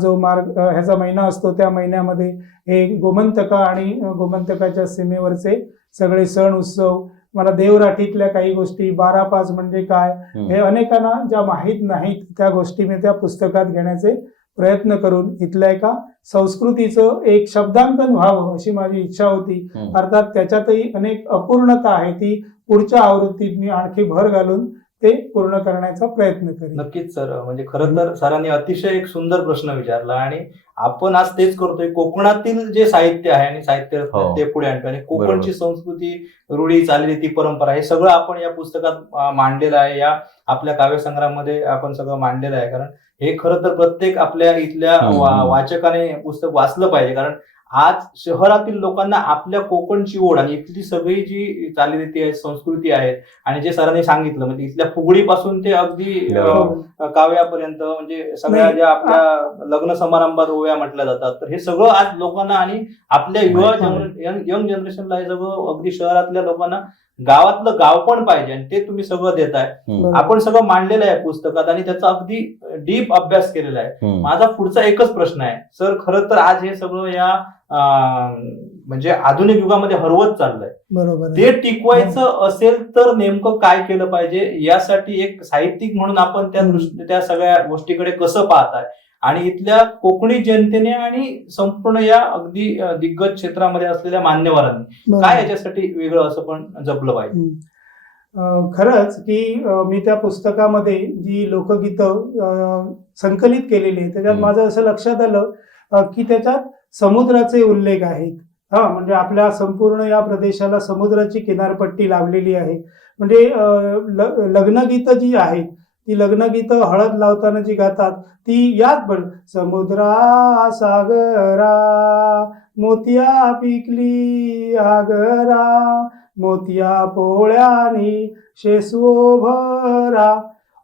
जो ह्याचा महिना असतो त्या महिन्यामध्ये हे गोमंतका आणि गोमंतकाच्या सीमेवरचे सगळे सण उत्सव, मला देवराठीतल्या काही गोष्टी, 12/5 म्हणजे काय हे अनेकांना ज्या माहीत नाहीत त्या गोष्टी मी त्या पुस्तकात घेण्याचे प्रयत्न करून इथल्या एका संस्कृतीचं एक शब्दांकन व्हावं अशी माझी इच्छा होती. अर्थात त्याच्यातही अनेक अपूर्णता आहे, ती पुढच्या आवृत्तीत मी आणखी भर घालून ते पूर्ण करण्याचा प्रयत्न करेन. नक्कीच सर, म्हणजे खरं तर सरांनी अतिशय एक सुंदर प्रश्न विचारला आणि आपण आज तेच करतोय. कोकणातील जे साहित्य आहे आणि साहित्य रत्न हो. ते पुढे आणतो आणि कोकणची बरोबर. संस्कृती, रूढी, चालीरीती, परंपरा हे सगळं आपण या पुस्तकात मांडलेलं आहे. या आपल्या काव्यसंग्रहामध्ये आपण सगळं मांडलेलं आहे. कारण हे खरं तर प्रत्येक आपल्या इथल्या वाचकाने पुस्तक वाचलं पाहिजे. कारण आज शहरातील लोकांना आपल्या कोकणची ओढ आणि इथली सगळी जी चालीरीती आहे, संस्कृती आहे आणि जे सरांनी सांगितलं म्हणजे इथल्या फुगडीपासून ते अगदी काव्यापर्यंत, म्हणजे सगळ्या नाही, ज्या आपल्या लग्न समारंभात ओव्या म्हटल्या जातात, तर हे सगळं आज लोकांना आणि आपल्या युवा यंग जनरेशनला हे सगळं अगदी शहरातल्या लोकांना गावातलं गाव पण पाहिजे आणि ते तुम्ही सगळं देताय. आपण सगळं मांडलेलं आहे पुस्तकात आणि त्याचा अगदी डीप अभ्यास केलेला आहे. माझा पुढचा एकच प्रश्न आहे सर, खरं तर आज हे सगळं या म्हणजे आधुनिक युगामध्ये हरवत चाललंय. बरोबर. ते टिकवायचं असेल तर नेमकं काय केलं पाहिजे, यासाठी एक साहित्यिक म्हणून आपण त्या सगळ्या गोष्टीकडे कसं पाहताय आणि इथल्या कोकणी जनतेने आणि संपूर्ण या अगदी दिग्गज क्षेत्रामध्ये असलेल्या मान्यवरांनी काय याच्यासाठी वेगळं असं पण जपलं पाहिजे? खरंच की मी त्या पुस्तकामध्ये जी लोकगीतं संकलित केलेली आहे त्याच्यात माझं असं लक्षात आलं की त्याच्यात समुद्राचे उल्लेख आहेत. म्हणजे आपल्या संपूर्ण या प्रदेशाला समुद्राची किनारपट्टी लाभलेली आहे. म्हणजे लग्नगीतं जी आहेत ती लग्नगीतं हळद लावताना जी गातात ती याच समुद्रा सागरा मोतिया पिकली आगरा मोतिया पोळ्यानी शेसवो भरा,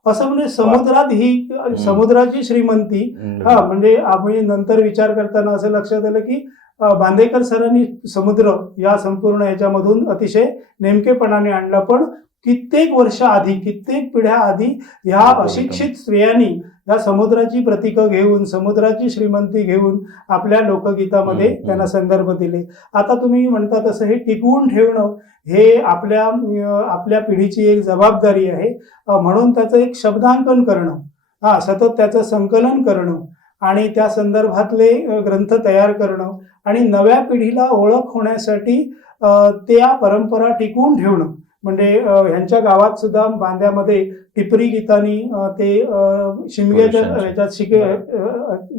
असं म्हणजे समुद्रात ही समुद्राची श्रीमंती. म्हणजे आम्ही नंतर विचार करताना असं लक्षात आलं की बांदेकर सरांनी समुद्र या संपूर्ण याच्यामधून अतिशय नेमकेपणाने आणला, पण कित्येक वर्ष आधी, कित्येक पिढ्या आधी ह्या अशिक्षित स्त्रियांनी या समुद्राची प्रतीकं घेऊन, समुद्राची श्रीमंती घेऊन आपल्या लोकगीतामध्ये त्यांना संदर्भ दिले. आता तुम्ही म्हणता तसं हे टिकवून ठेवणं हे आपल्या पिढीची एक जबाबदारी आहे. म्हणून त्याचं एक शब्दांकन करणं, सतत त्याचं संकलन करणं आणि त्या संदर्भातले ग्रंथ तयार करणं आणि नव्या पिढीला ओळख होण्यासाठी त्या परंपरा टिकवून ठेवणं. म्हणजे ह्यांच्या गावात सुद्धा बांद्यामध्ये टिपरी गीतानी ते शिमग्याच्या ह्याच्यात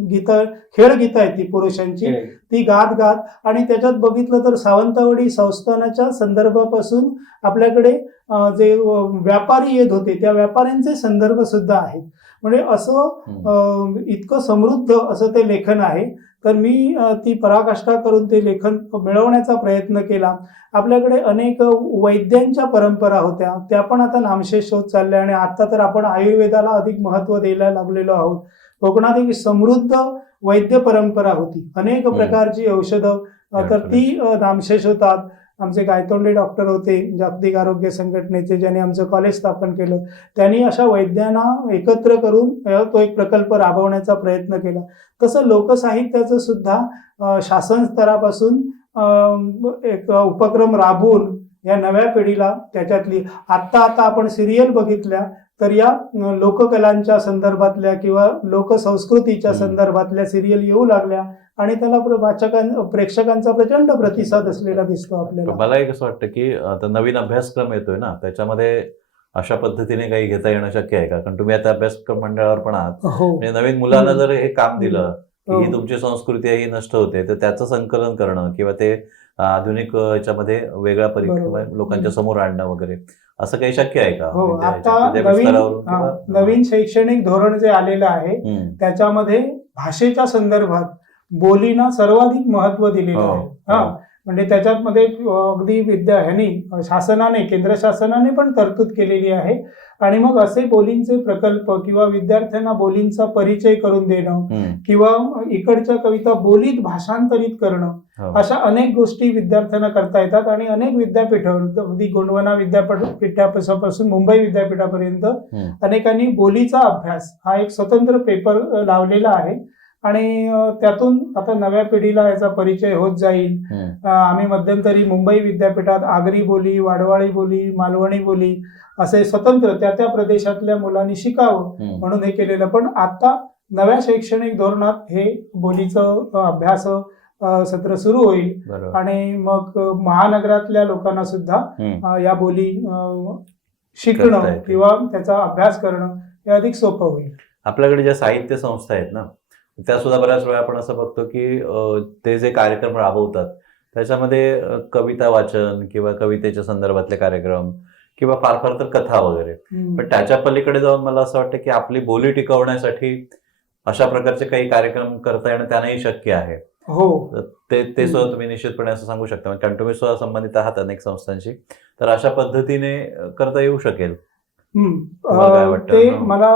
गीतं, खेळ गीतं आहेत ती पुरुषांची, ती गात आणि त्याच्यात बघितलं तर सावंतवाडी संस्थानाच्या संदर्भापासून आपल्याकडे जे व्यापारी येत होते त्या व्यापाऱ्यांचे संदर्भ सुद्धा आहेत. म्हणजे असं इतकं समृद्ध असं ते लेखन आहे. तर मी ती पराकाष्ठा करून ते लेखन मिळवण्याचा प्रयत्न केला. आपल्याकडे अनेक वैद्यांच्या परंपरा होत्या, त्या पण आता नामशेष होत चालल्या आणि आता तर आपण आयुर्वेदाला अधिक महत्त्व द्यायला लागलेलो आहोत. कोकणात एक समृद्ध वैद्य परंपरा होती, अनेक प्रकारची औषधं, तर ती नामशेष होतात. आमचे गायतोंडे डॉक्टर होते जागतिक आरोग्य संघटनेचे, ज्यांनी आमचं कॉलेज स्थापन केलं. त्यांनी अशा वैद्यांना एकत्र करून तो एक प्रकल्प राबवण्याचा प्रयत्न केला. तसं लोकसाहित्याचं सुद्धा शासन स्तरापासून एक उपक्रम राबवून या नव्या पिढीला त्याच्यातली आता आपण सिरियल बघितल्या तर या लोककलांच्या संदर्भातल्या किंवा लोकसंस्कृतीच्या संदर्भातल्या सिरियल येऊ लागल्या आणि त्याला प्रेक्षकांचा प्रचंड प्रतिसाद असलेला दिसतो आपल्याला. मलाही कसं वाटतं की आता नवीन अभ्यासक्रम येतोय ना, त्याच्यामध्ये अशा पद्धतीने काही घेता येणं शक्य आहे का? कारण तुम्ही आता अभ्यासक्रम मंडळावर पण आहात. म्हणजे नवीन मुलांना जर हे काम दिलं की ही तुमची संस्कृती आहे, ही नष्ट होते, तर त्याचं संकलन करणं किंवा ते आधुनिक याच्यामध्ये वेगळ्या परीक्षा लोकांच्या समोर आणणं वगैरे, असं काही शक्य आहे का? हो, आता नवीन शैक्षणिक धोरण जे आलेलं आहे त्याच्यामध्ये भाषेच्या संदर्भात बोलीना सर्वाधिक महत्व दिलेलं आहे. म्हणजे त्याच्यामध्ये अगदी शासनाने, केंद्र शासनाने पण तरतूद केलेली आहे. आणि मग असे बोलींचे प्रकल्प किंवा विद्यार्थ्यांना बोलींचा परिचय करून देणं किंवा इकडच्या कविता बोलीत भाषांतरित करणं, अशा अनेक गोष्टी विद्यार्थ्यांना करता येतात. आणि अनेक विद्यापीठ, अगदी गोंडवाना विद्यापीठापासून मुंबई विद्यापीठापर्यंत अनेकांनी बोलीचा अभ्यास हा एक स्वतंत्र पेपर लावलेला आहे आणि त्यातून आता नव्या पिढीला याचा परिचय होत जाईल. आम्ही मध्यंतरी मुंबई विद्यापीठात आगरी बोली, वाडवाळी बोली, मालवणी बोली असे स्वतंत्र त्या प्रदेशातल्या मुलांनी शिकावं म्हणून हे केलेलं. पण आता नव्या शैक्षणिक धोरणात हे बोलीचं अभ्यास सत्र सुरू होईल आणि मग महानगरातल्या लोकांना सुद्धा या बोली करता शिकणं येते. किंवा त्याचा अभ्यास करणं हे अधिक सोपं होईल. आपल्याकडे ज्या साहित्य संस्था आहेत ना, त्या सुद्धा बऱ्याच वेळा आपण असं बघतो की ते जे कार्यक्रम राबवतात त्याच्यामध्ये कविता वाचन किंवा कवितेच्या संदर्भातले कार्यक्रम किंवा फार फार तर कथा वगैरे, पण त्याच्या पलीकडे जाऊन मला असं वाटतं की आपली बोली टिकवण्यासाठी अशा प्रकारचे काही कार्यक्रम करता येणं त्यानंही शक्य आहे. हो, ते सुद्धा तुम्ही निश्चितपणे असं सांगू शकता, कारण तुम्ही सुद्धा संबंधित आहात अनेक संस्थांशी, तर अशा पद्धतीने करता येऊ शकेल. तुम्हाला काय वाटतं? ते मला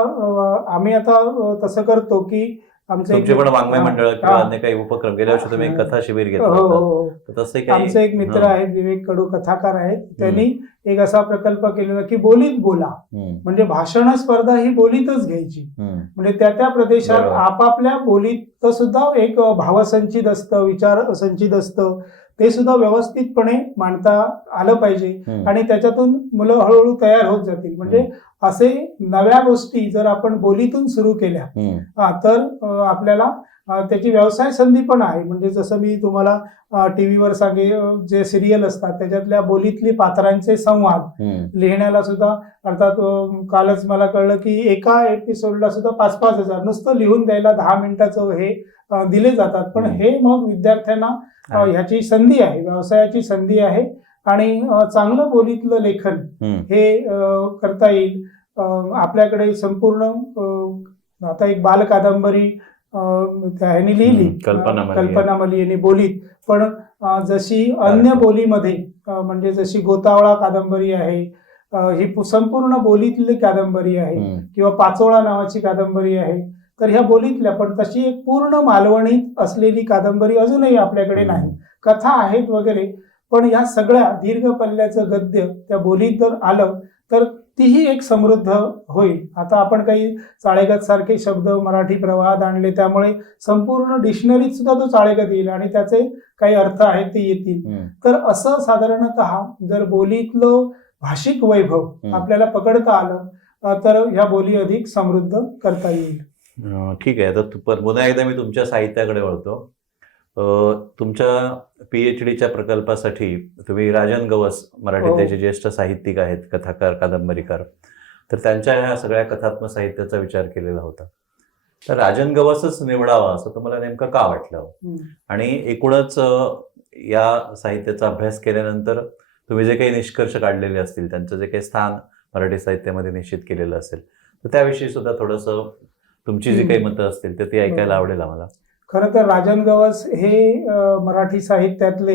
आम्ही आता तसं करतो की आमचं तुमचे पण वाङ्मय मंडळ किंवा हा. अन्य काही उपक्रम, गेल्या वर्षी तुम्ही एक कथा शिबिर हो घेतलं हो होतं, हो. तर तसे काही आमचे एक मित्र हं, आहेत, विवेक कडू कथाकार आहेत. त्यांनी एक असा प्रकल्प केलेला की बोलीत बोला, हं, म्हणजे भाषण स्पर्धा ही बोलीतच घ्यायची. हं, म्हणजे त्या त्या प्रदेशात बरोबर. आपापल्या बोलीत सुद्धा एक भावसंचित असतं, विचार संचित असतं, ते सुद्धा व्यवस्थितपणे मांडता आलं पाहिजे हं, आणि त्याच्यातून मुलं हळूहळू तयार होत जातील. म्हणजे असे नव्या गोष्टी जर आपण बोलीतून सुरू केल्या हं, तर आपल्याला त्याची व्यवसाय संधी पण आहे. म्हणजे जसं मी तुम्हाला टीव्हीवर जे सिरियल असतात त्याच्यातल्या बोलीतली पात्रांचे संवाद हं, लिहिण्याला सुद्धा अर्थात कालच मला कळलं की एका एपिसोडला सुद्धा 5,000 नुसतं लिहून द्यायला 10 मिनिटाचं हे दिले जातात. पण हे मग विद्यार्थ्यांना ह्याची संधी आहे, व्यवसायाची संधी आहे आणि चांगलं बोलीतलं लेखन हं, हे करता येईल. आपल्याकडे संपूर्ण आता एक बाल कादंबरी ह्यानी लिहिली, कल्पना मली. कल्पना मली यांनी बोलीत. पण जशी अन्य बोलीमध्ये म्हणजे जशी गोतावळा कादंबरी आहे, ही संपूर्ण बोलीतली कादंबरी आहे, हं, किंवा पाचोळा नावाची कादंबरी आहे, तर ह्या बोलीतल्या, पण तशी एक पूर्ण मालवणीत असलेली कादंबरी अजूनही आपल्याकडे नाही. कथा आहेत वगैरे, पण या सगळ्या दीर्घ पल्ल्याचं गद्य त्या बोलीत जर आलं तर तीही एक समृद्ध होईल. आता आपण काही चाळेगत सारखे शब्द मराठी प्रवाहात आणले, त्यामुळे संपूर्ण डिक्शनरीत सुद्धा तो चाळेगत येईल आणि त्याचे काही अर्थ आहेत ते येतील. हं, तर असं साधारणतः जर बोलीतलं भाषिक वैभव आपल्याला पकडता आलं तर ह्या बोली अधिक समृद्ध करता येईल. ठीक आहे. आता पुन्हा एकदा मी तुमच्या साहित्याकडे वळतो. तुमच्या PhDच्या प्रकल्पासाठी तुम्ही राजन गवस, मराठीतले जे ज्येष्ठ साहित्यिक आहेत, कथाकार, कादंबरीकार, तर त्यांच्या ह्या सगळ्या कथात्मक साहित्याचा विचार केलेला होता. तर राजन गवसच निवडावा असं तुम्हाला नेमकं का वाटलं? आणि एकूणच या साहित्याचा अभ्यास केल्यानंतर तुम्ही जे काही निष्कर्ष काढलेले असतील, त्यांचं जे काही स्थान मराठी साहित्यामध्ये निश्चित केलेलं असेल, तर त्याविषयी सुद्धा थोडंसं तुमची जी काही मतं असतील तर ती ऐकायला आवडेल आम्हाला. खरं तर राजन गवस हे मराठी साहित्यातले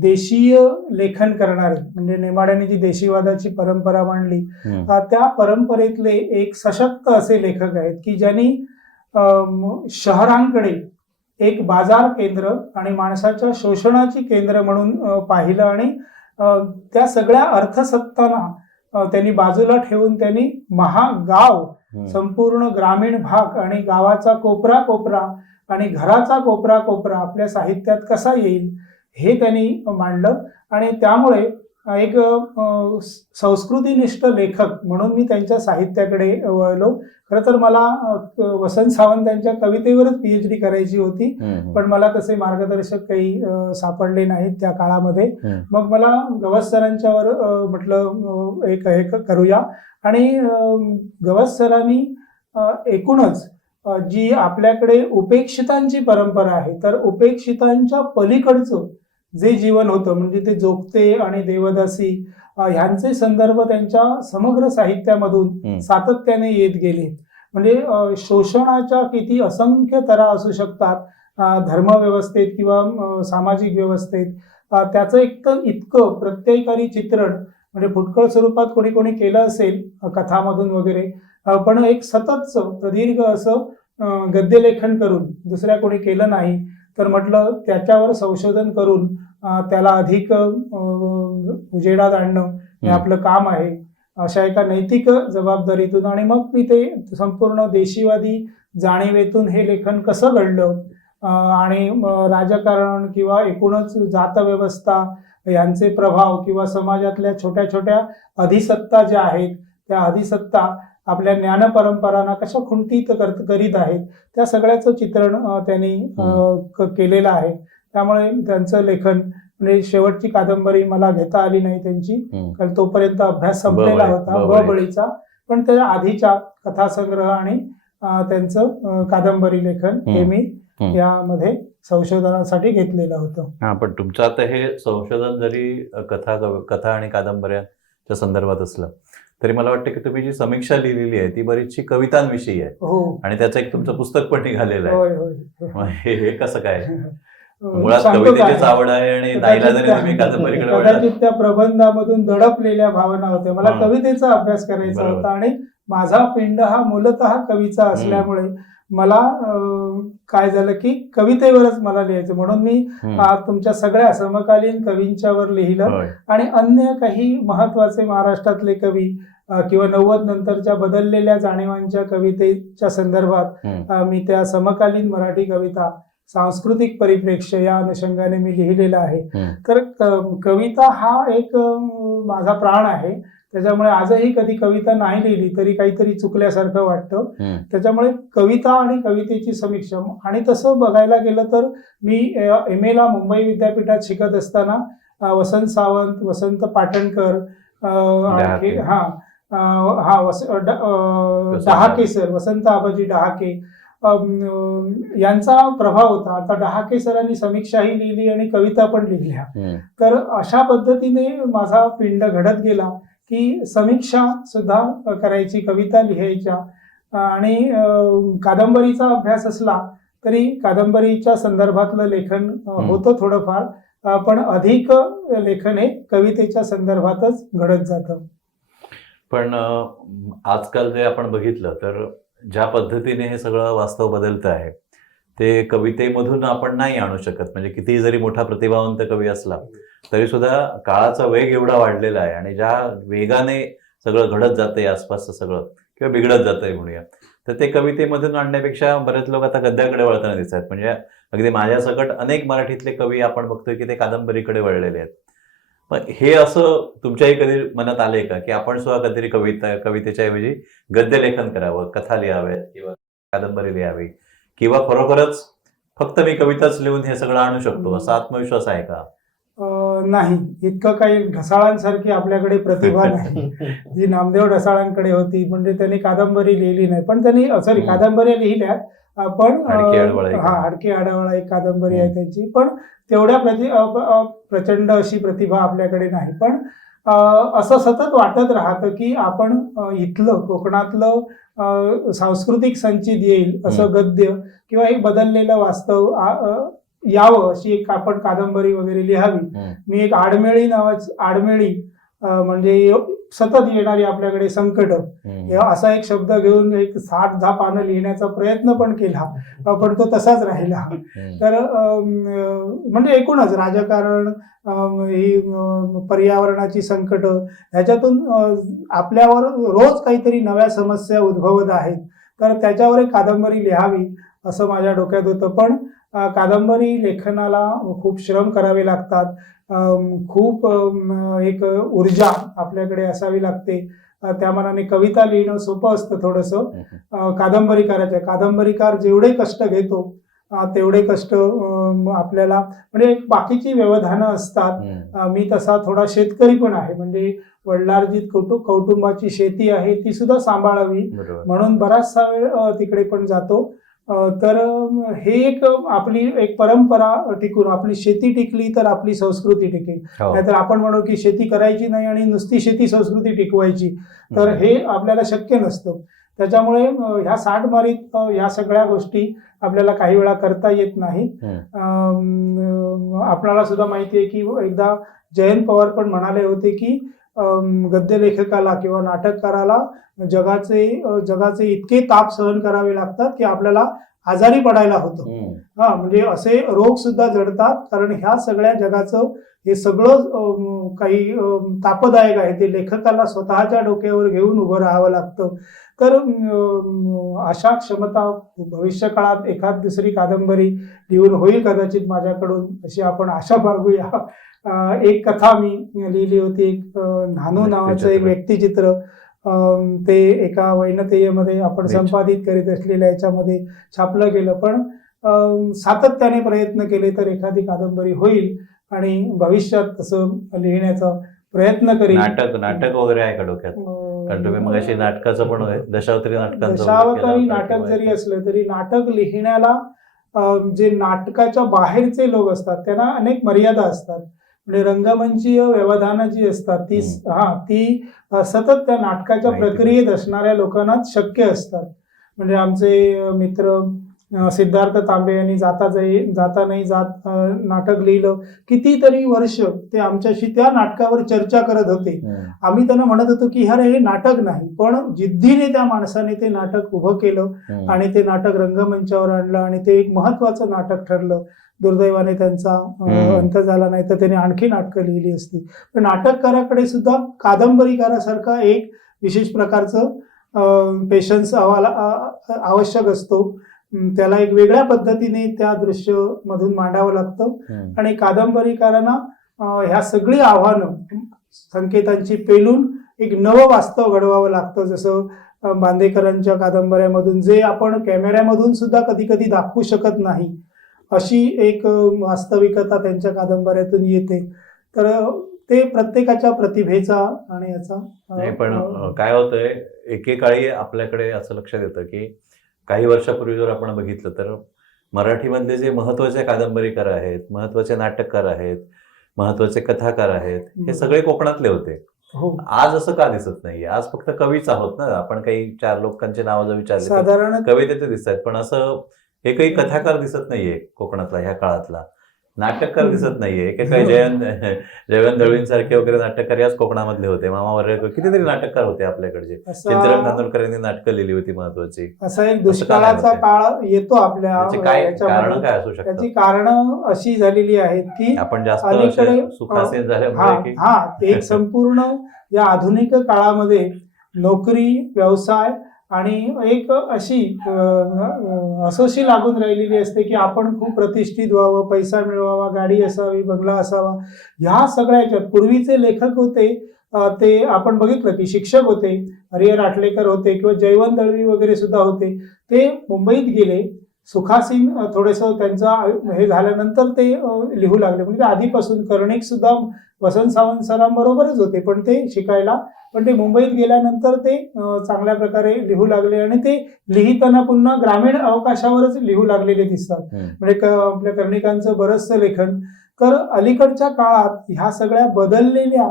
देशीय लेखन करणारे, म्हणजे नेमाड्याने जी देशीवादाची परंपरा मांडली त्या परंपरेतले एक सशक्त असे लेखक आहेत की ज्यांनी शहरांकडे एक बाजार केंद्र आणि माणसाच्या शोषणाची केंद्र म्हणून पाहिलं आणि त्या सगळ्या अर्थसत्तांना त्यांनी बाजूला ठेवून त्यांनी महागाव, संपूर्ण ग्रामीण भाग आणि गावाचा कोपरा कोपरा आणि घराचा कोपरा कोपरा आपल्या साहित्यात कसा येईल हे त्यांनी मांडलं. आणि त्यामुळे एक संस्कृतीनिष्ठ लेखक म्हणून मी त्यांच्या साहित्याकडे वळलो. खरं तर मला वसंत सावंत यांच्या कवितेवरच PhD करायची होती, पण मला तसे मार्गदर्शक काही सापडले नाहीत त्या काळामध्ये. मग मला गवस सरांच्यावर म्हटलं एक हे करूया. आणि गवस सरांनी एकूणच जी आपल्याकडे उपेक्षितांची परंपरा आहे, तर उपेक्षितांच्या पलीकडचं जे जीवन होतं, म्हणजे ते जोगते आणि देवदासी ह्यांचे संदर्भ त्यांच्या समग्र साहित्यामधून सातत्याने येत गेले. म्हणजे शोषणाच्या किती असंख्य तऱ्हा असू शकतात धर्मव्यवस्थेत किंवा सामाजिक व्यवस्थेत, त्याचं इतकं प्रत्ययकारी चित्रण म्हणजे फुटकळ स्वरूपात कोणी कोणी केलं असेल कथामधून वगैरे, पण एक सततचं प्रदीर्घ असं गद्यलेखन करून दुसऱ्या कोणी केलं नाही. तर म्हटलं त्याच्यावर संशोधन करून त्याला अधिक उजेडात आणणं हे आपलं काम आहे. अशा एका नैतिक जबाबदारीतून आणि मग मी ते संपूर्ण देशीवादी जाणीवेतून हे लेखन कसं घडलं आणि राजकारण किंवा एकूणच जातव्यवस्था यांचे प्रभाव किंवा समाजातल्या छोट्या छोट्या अधिसत्ता ज्या आहेत त्या अधिसत्ता आपल्या ज्ञान परंपरांना कशा खुंटीत करीत आहेत, त्या सगळ्याचं चित्रण त्यांनी केलेलं आहे. त्यामुळे त्यांचं लेखन म्हणजे शेवटची कादंबरी मला घेता आली नाही त्यांची, कारण तोपर्यंत अभ्यास संपलेला होता बबळी. बळीचा. पण त्याच्या आधीच्या कथासंग्रह आणि त्यांचं कादंबरी लेखन हे मी यामध्ये संशोधनासाठी घेतलेलं होतं. हा, पण तुमचं आता हे संशोधन जरी कथा आणि कादंबऱ्यांच्या संदर्भात असलं तरी मला वाटतं की तुम्ही जी समीक्षा लिहिलेली आहे ती बरीचशी कवितांविषयी आहे हो, आणि त्याचं एक तुमचं पुस्तक पण निघालेलं आहे. होय होय. मग हे कसं काय? मुळात सांगतो कवितेचीच काय? आवड आहे आणि नाईलाजाने तुम्ही कादंबरीकडे वळलात. कदाचित त्या प्रबंधामधून दडपलेल्या भावना होत्या. मला हा. कवितेचा अभ्यास करायचा बरोबर. होता आणि माझा पिंड हा मूलतः कवीचा असल्यामुळे मला काय झालं की कवितेवरच मला लिहायचं, म्हणून मी तुमच्या सगळ्या समकालीन कवींच्यावर लिहिलं होय. आणि अन्य काही महत्वाचे महाराष्ट्रातले कवी किंवा 90 नंतरच्या बदललेल्या जाणीवांच्या कवितेच्या संदर्भात मी त्या समकालीन मराठी कविता सांस्कृतिक परिप्रेक्ष्य या अनुषंगाने मी लिहिलेला आहे. तर कविता हा एक माझा प्राण आहे. त्याच्यामुळे आजही कधी कविता नाही लिहिली तरी काहीतरी चुकल्यासारखं वाटतं. त्याच्यामुळे कविता आणि कवितेची समीक्षा, आणि तसं बघायला गेलं तर मी MA ला मुंबई विद्यापीठात शिकत असताना वसंत सावंत, वसंत पाटणकर, आणखी डहाके सर, वसंत आबाजी डहाके यांचा प्रभाव होता. आता डहाके सरांनी समीक्षाही लिहिली आणि कविता पण लिहिल्या. तर अशा पद्धतीने माझा पिंड घडत गेला की समीक्षा सुद्धा करायची, कविता लिहायच्या, आणि कादंबरीचा अभ्यास असला तरी कादंबरीच्या संदर्भातलं लेखन होतं थोडंफार, पण अधिक लेखन हे कवितेच्या संदर्भातच घडत जातं. पण आजकाल जे आपण बघितलं तर ज्या पद्धतीने हे सगळं वास्तव बदलतं आहे ते कवितेमधून आपण नाही आणू शकत. म्हणजे कितीही जरी मोठा प्रतिभावंत कवी असला तरी सुद्धा काळाचा वेग एवढा वाढलेला आहे आणि ज्या वेगाने सगळं घडत जातंय आसपासचं सगळं किंवा बिघडत जातंय म्हणूया, तर ते कवितेमधून आणण्यापेक्षा बरेच लोक आता गद्याकडे वळताना दिसत आहेत. म्हणजे अगदी माझ्यासकट अनेक मराठीतले कवी आपण बघतोय की ते कादंबरीकडे वळलेले आहेत. पण हे असं तुमच्याही कधी मनात आलंय का की आपण सुद्धा कधीतरी कवितेच्या ऐवजी गद्य लेखन करावं, कथा लिहाव्यात किंवा कादंबरी लिहावी, किंवा खरोखरच फक्त मी कविताच लिहून हे सगळं आणू शकतो असा आत्मविश्वास आहे का? नाही, इतकं काही ढसाळांसारखी आपल्याकडे प्रतिभा नाही जी नामदेव ढसाळांकडे होती. म्हणजे त्यांनी कादंबरी लिहिली नाही, पण त्यांनी कादंबऱ्या लिहिल्या. पण हाडके आडवाळा एक कादंबरी आहे त्यांची, पण तेवढ्या प्रचंड अशी प्रतिभा आपल्याकडे नाही. पण असं सतत वाटत राहतं की आपण इथलं कोकणातलं सांस्कृतिक संचित येईल असं गद्य किंवा एक बदललेलं वास्तव यावं अशी एक आपण कादंबरी वगैरे लिहावी. मी एक आडमेळी म्हणजे सतत येणारी आपल्याकडे संकट असा एक शब्द घेऊन एक 60-10 पानं लिहिण्याचा प्रयत्न पण केला, पण तो तसाच राहिला. तर म्हणजे एकूणच राजकारण, ही पर्यावरणाची संकट, ह्याच्यातून आपल्यावर रोज काहीतरी नव्या समस्या उद्भवत आहेत, तर त्याच्यावर एक कादंबरी लिहावी असं माझ्या डोक्यात होतं. पण कादंबरी लेखनाला खूप श्रम करावे लागतात, खूप एक ऊर्जा आपल्याकडे असावी लागते. त्या मनाने कविता लिहिणं सोपं असतं थोडंसं. कादंबरीकार जेवढे कष्ट घेतो तेवढे कष्ट आपल्याला, म्हणजे बाकीची व्यवधानं असतात. मी तसा थोडा शेतकरी पण आहे, म्हणजे वडिलार्जित कौटुंबाची शेती आहे ती सुद्धा सांभाळावी, म्हणून बराचसा वेळ तिकडे पण जातो. तर हे एक आपली एक परंपरा टिकून, आपली शेती टिकली तर आपली संस्कृती टिकेल. नाहीतर आपण म्हणू की शेती करायची नाही आणि नुसती शेती संस्कृती टिकवायची, तर हे आपल्याला शक्य नसतं. त्याच्यामुळे ह्या साठमारीत ह्या सगळ्या गोष्टी आपल्याला काही वेळा करता येत नाही. आपल्याला सुद्धा माहिती आहे की एकदा जयंत पवार पण म्हणाले होते की गद्य लेखकाला किंवा नाटककाराला जगाचे इतके ताप सहन करावे लागतात की आपल्याला आजारी पडायला होतं. म्हणजे असे रोग सुद्धा जडतात, कारण ह्या सगळ्या जगाचं हे सगळं काही तापदायक आहे, ते लेखकाला स्वतःच्या डोक्यावर घेऊन उभं राहावं लागतं. तर अशा क्षमता भविष्य काळात एखाद दुसरी कादंबरी लिहून होईल कदाचित माझ्याकडून, अशी आपण आशा बाळगूया. एक कथा मी लिहिली होती, एक न्हानू नावाचं एक व्यक्तिचित्र, ते एका वैनतेयमध्ये आपण संपादित करीत असलेल्या याच्यामध्ये छापलं गेलं. पण सातत्याने प्रयत्न केले तर एखादी कादंबरी होईल. आणि भविष्यात तसं लिहिण्याचा प्रयत्न करीन. नाटक वगैरे आहे का डोक्यात? कारण तुम्ही मग अशी नाटकाचं पण दशावतारी नाटकांचं वगैरे केलं दशावतारी होतं नाटक किंवा जरी असलं तरी नाटक लिहिण्याला जे नाटकाच्या बाहेरचे लोक असतात त्यांना अनेक मर्यादा असतात. म्हणजे रंगमंचीय व्यवधानं जी असतात ती सतत त्या नाटकाच्या माहिती प्रक्रियेत असणाऱ्या लोकांनाच शक्य असतात. म्हणजे आमचे मित्र सिद्धार्थ तांबे यांनी जाता नाही जात नाटक लिहिलं. कितीतरी वर्ष ते आमच्याशी त्या नाटकावर चर्चा करत होते. आम्ही त्यांना म्हणत होतो की अरे हे नाटक नाही, पण जिद्दीने त्या माणसाने ते नाटक उभं केलं आणि ते नाटक रंगमंचावर आणलं आणि ते एक महत्वाचं नाटक ठरलं. दुर्दैवाने त्यांचा अंत झाला, नाही तर त्याने आणखी नाटकं लिहिली असती. पण नाटककाराकडे सुद्धा कादंबरीकारासारखा एक विशेष प्रकारचं पेशन्स आवश्यक असतो. त्याला एक वेगळ्या पद्धतीने त्या दृश्य मधून मांडावं लागतं आणि कादंबरीकारांना ह्या सगळी आव्हानं संकेतांची पेलून एक नवं वास्तव घडवावं लागतं. जसं बांदेकरांच्या कादंबऱ्यामधून जे आपण कॅमेऱ्यामधून सुद्धा कधी कधी दाखवू शकत नाही अशी एक वास्तविकता त्यांच्या कादंबऱ्यातून येते. तर ते प्रत्येकाच्या प्रतिभेचा आणि याचा नाही, पण काय होतंय एकेकाळी आपल्याकडे असं लक्षात येतं की काही वर्षापूर्वी जर आपण बघितलं तर मराठीमधले जे महत्वाचे कादंबरीकार आहेत, महत्वाचे नाटककार आहेत, महत्वाचे कथाकार आहेत, हे सगळे कोकणातले होते. हो, आज असं का दिसत नाहीये? आज फक्त कवीच आहोत ना आपण. काही 4 लोकांची नावं जर विचारली तर साधारण कवी तिथे दिसत आहेत, पण असं एकही कथाकार दिसत नाहीये कोकणातला ह्या काळातला. नाटककार दिसत नाहीये. काही जयवंत दळवीं सारखे वगैरे नाटककार याच कोकणामधले होते. मामा वर्रेकर कितीतरी नाटककार होते आपल्याकडचे. चित्रन खानोलकरांनी नाटकं लिहिली होती महत्वाची. असा एक दुष्काळाचा काळ येतो आपल्या काय कारण काय असू शकतं? त्याची कारण अशी झालेली आहेत की आपण जास्त अलीकडे सुखासीन झाल्यामुळे की एक संपूर्ण या आधुनिक काळामध्ये नोकरी, व्यवसाय आणि एक अशी असोशी लागून राहिलेली असते की आपण खूप प्रतिष्ठित व्हावं, पैसा मिळवावा, गाडी असावी, बंगला असावा. ह्या सगळ्याच्या पूर्वीचे लेखक होते ते आपण बघितलं की शिक्षक होते, हरिहर आटलेकर होते किंवा जयवंत दळवी वगैरे सुद्धा होते. ते मुंबईत गेले, सुखासीन थोडंसं त्यांचा हे झाल्यानंतर ते लिहू लागले. म्हणजे ते आधीपासून कर्णिक सुद्धा वसंत सावंत सरांबरोबरच होते, पण ते शिकायला. पण ते मुंबईत गेल्यानंतर ते चांगल्या प्रकारे लिहू लागले आणि ते लिहिताना पुन्हा ग्रामीण अवकाशावरच लिहू लागलेले दिसतात. म्हणजे आपल्या कर्णिकांचं बरंचसं लेखन. तर अलीकडच्या काळात ह्या सगळ्या बदललेल्या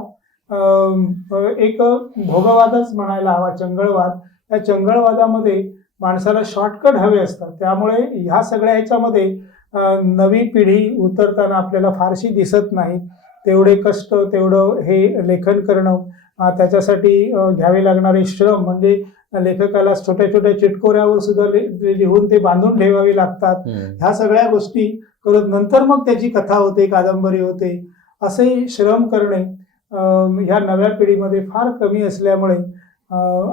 एक भोगवादच म्हणायला हवा, चंगळवाद. या चंगळवादामध्ये माणसाला शॉर्टकट हवे असतात. त्यामुळे ह्या सगळ्या ह्याच्यामध्ये नवी पिढी उतरताना आपल्याला फारशी दिसत नाही. तेवढे कष्ट, तेवढं हे लेखन करणं, त्याच्यासाठी घ्यावे लागणारे श्रम, म्हणजे लेखकाला छोट्या छोट्या चिटकोऱ्यावर सुद्धा लिहून ते बांधून ठेवावे लागतात. ह्या सगळ्या गोष्टी करत नंतर मग त्याची कथा होते, कादंबरी होते. असे श्रम करणे ह्या नव्या पिढीमध्ये फार कमी असल्यामुळे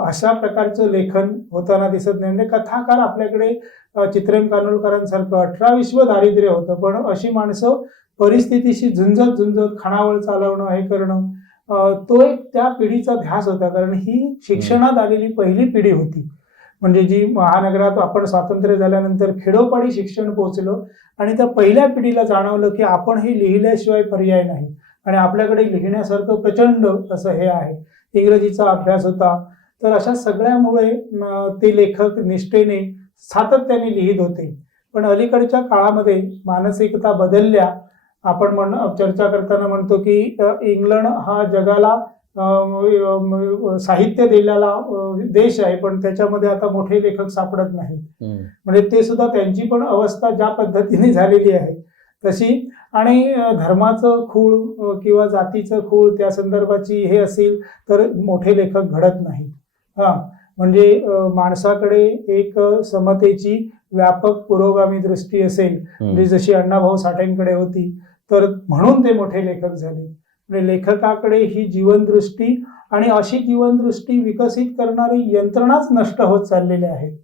अशा प्रकारचं लेखन होताना दिसत नाही. म्हणजे कथाकार आपल्याकडे चित्रन कानोलकरांसारखं 18 दारिद्र्य होतं, पण अशी माणसं परिस्थितीशी झुंजत खाणावळ चालवणं, हे करणं, तो एक त्या पिढीचा ध्यास होता. कारण ही शिक्षणात आलेली पहिली पिढी होती. म्हणजे जी महानगरात आपण स्वातंत्र्य झाल्यानंतर खेडोपाडी शिक्षण पोहोचलं आणि त्या पहिल्या पिढीला जाणवलं की आपण हे लिहिल्याशिवाय पर्याय नाही आणि आपल्याकडे लिहिण्यासारखं प्रचंड असं हे आहे. इंग्रजीचा अभ्यास होता. तर अशा सगळ्यामुळे ते लेखक निष्ठेने सातत्याने लिहित होते. पण अलीकडच्या काळामध्ये मानसिकता बदलल्या. आपण चर्चा करताना म्हणतो की इंग्लंड हा जगाला साहित्य दिलेला देश आहे, पण त्याच्यामध्ये आता मोठे लेखक सापडत नाहीत. म्हणजे ते सुद्धा त्यांची पण अवस्था ज्या पद्धतीने झालेली आहे तशी. आणि धर्माचं खूळ किंवा जातीचं खूळ त्या संदर्भाची हे असेल तर मोठे लेखक घडत नाहीत. म्हणजे माणसाकडे एक समतेची व्यापक पुरोगामी दृष्टी असेल, म्हणजे जशी अण्णाभाऊ साठेंकडे होती, तर म्हणून ते मोठे लेखक झाले. म्हणजे लेखकाकडे ही जीवनदृष्टी आणि अशी जीवनदृष्टी विकसित करणारी यंत्रणाच नष्ट होत चाललेल्या आहेत.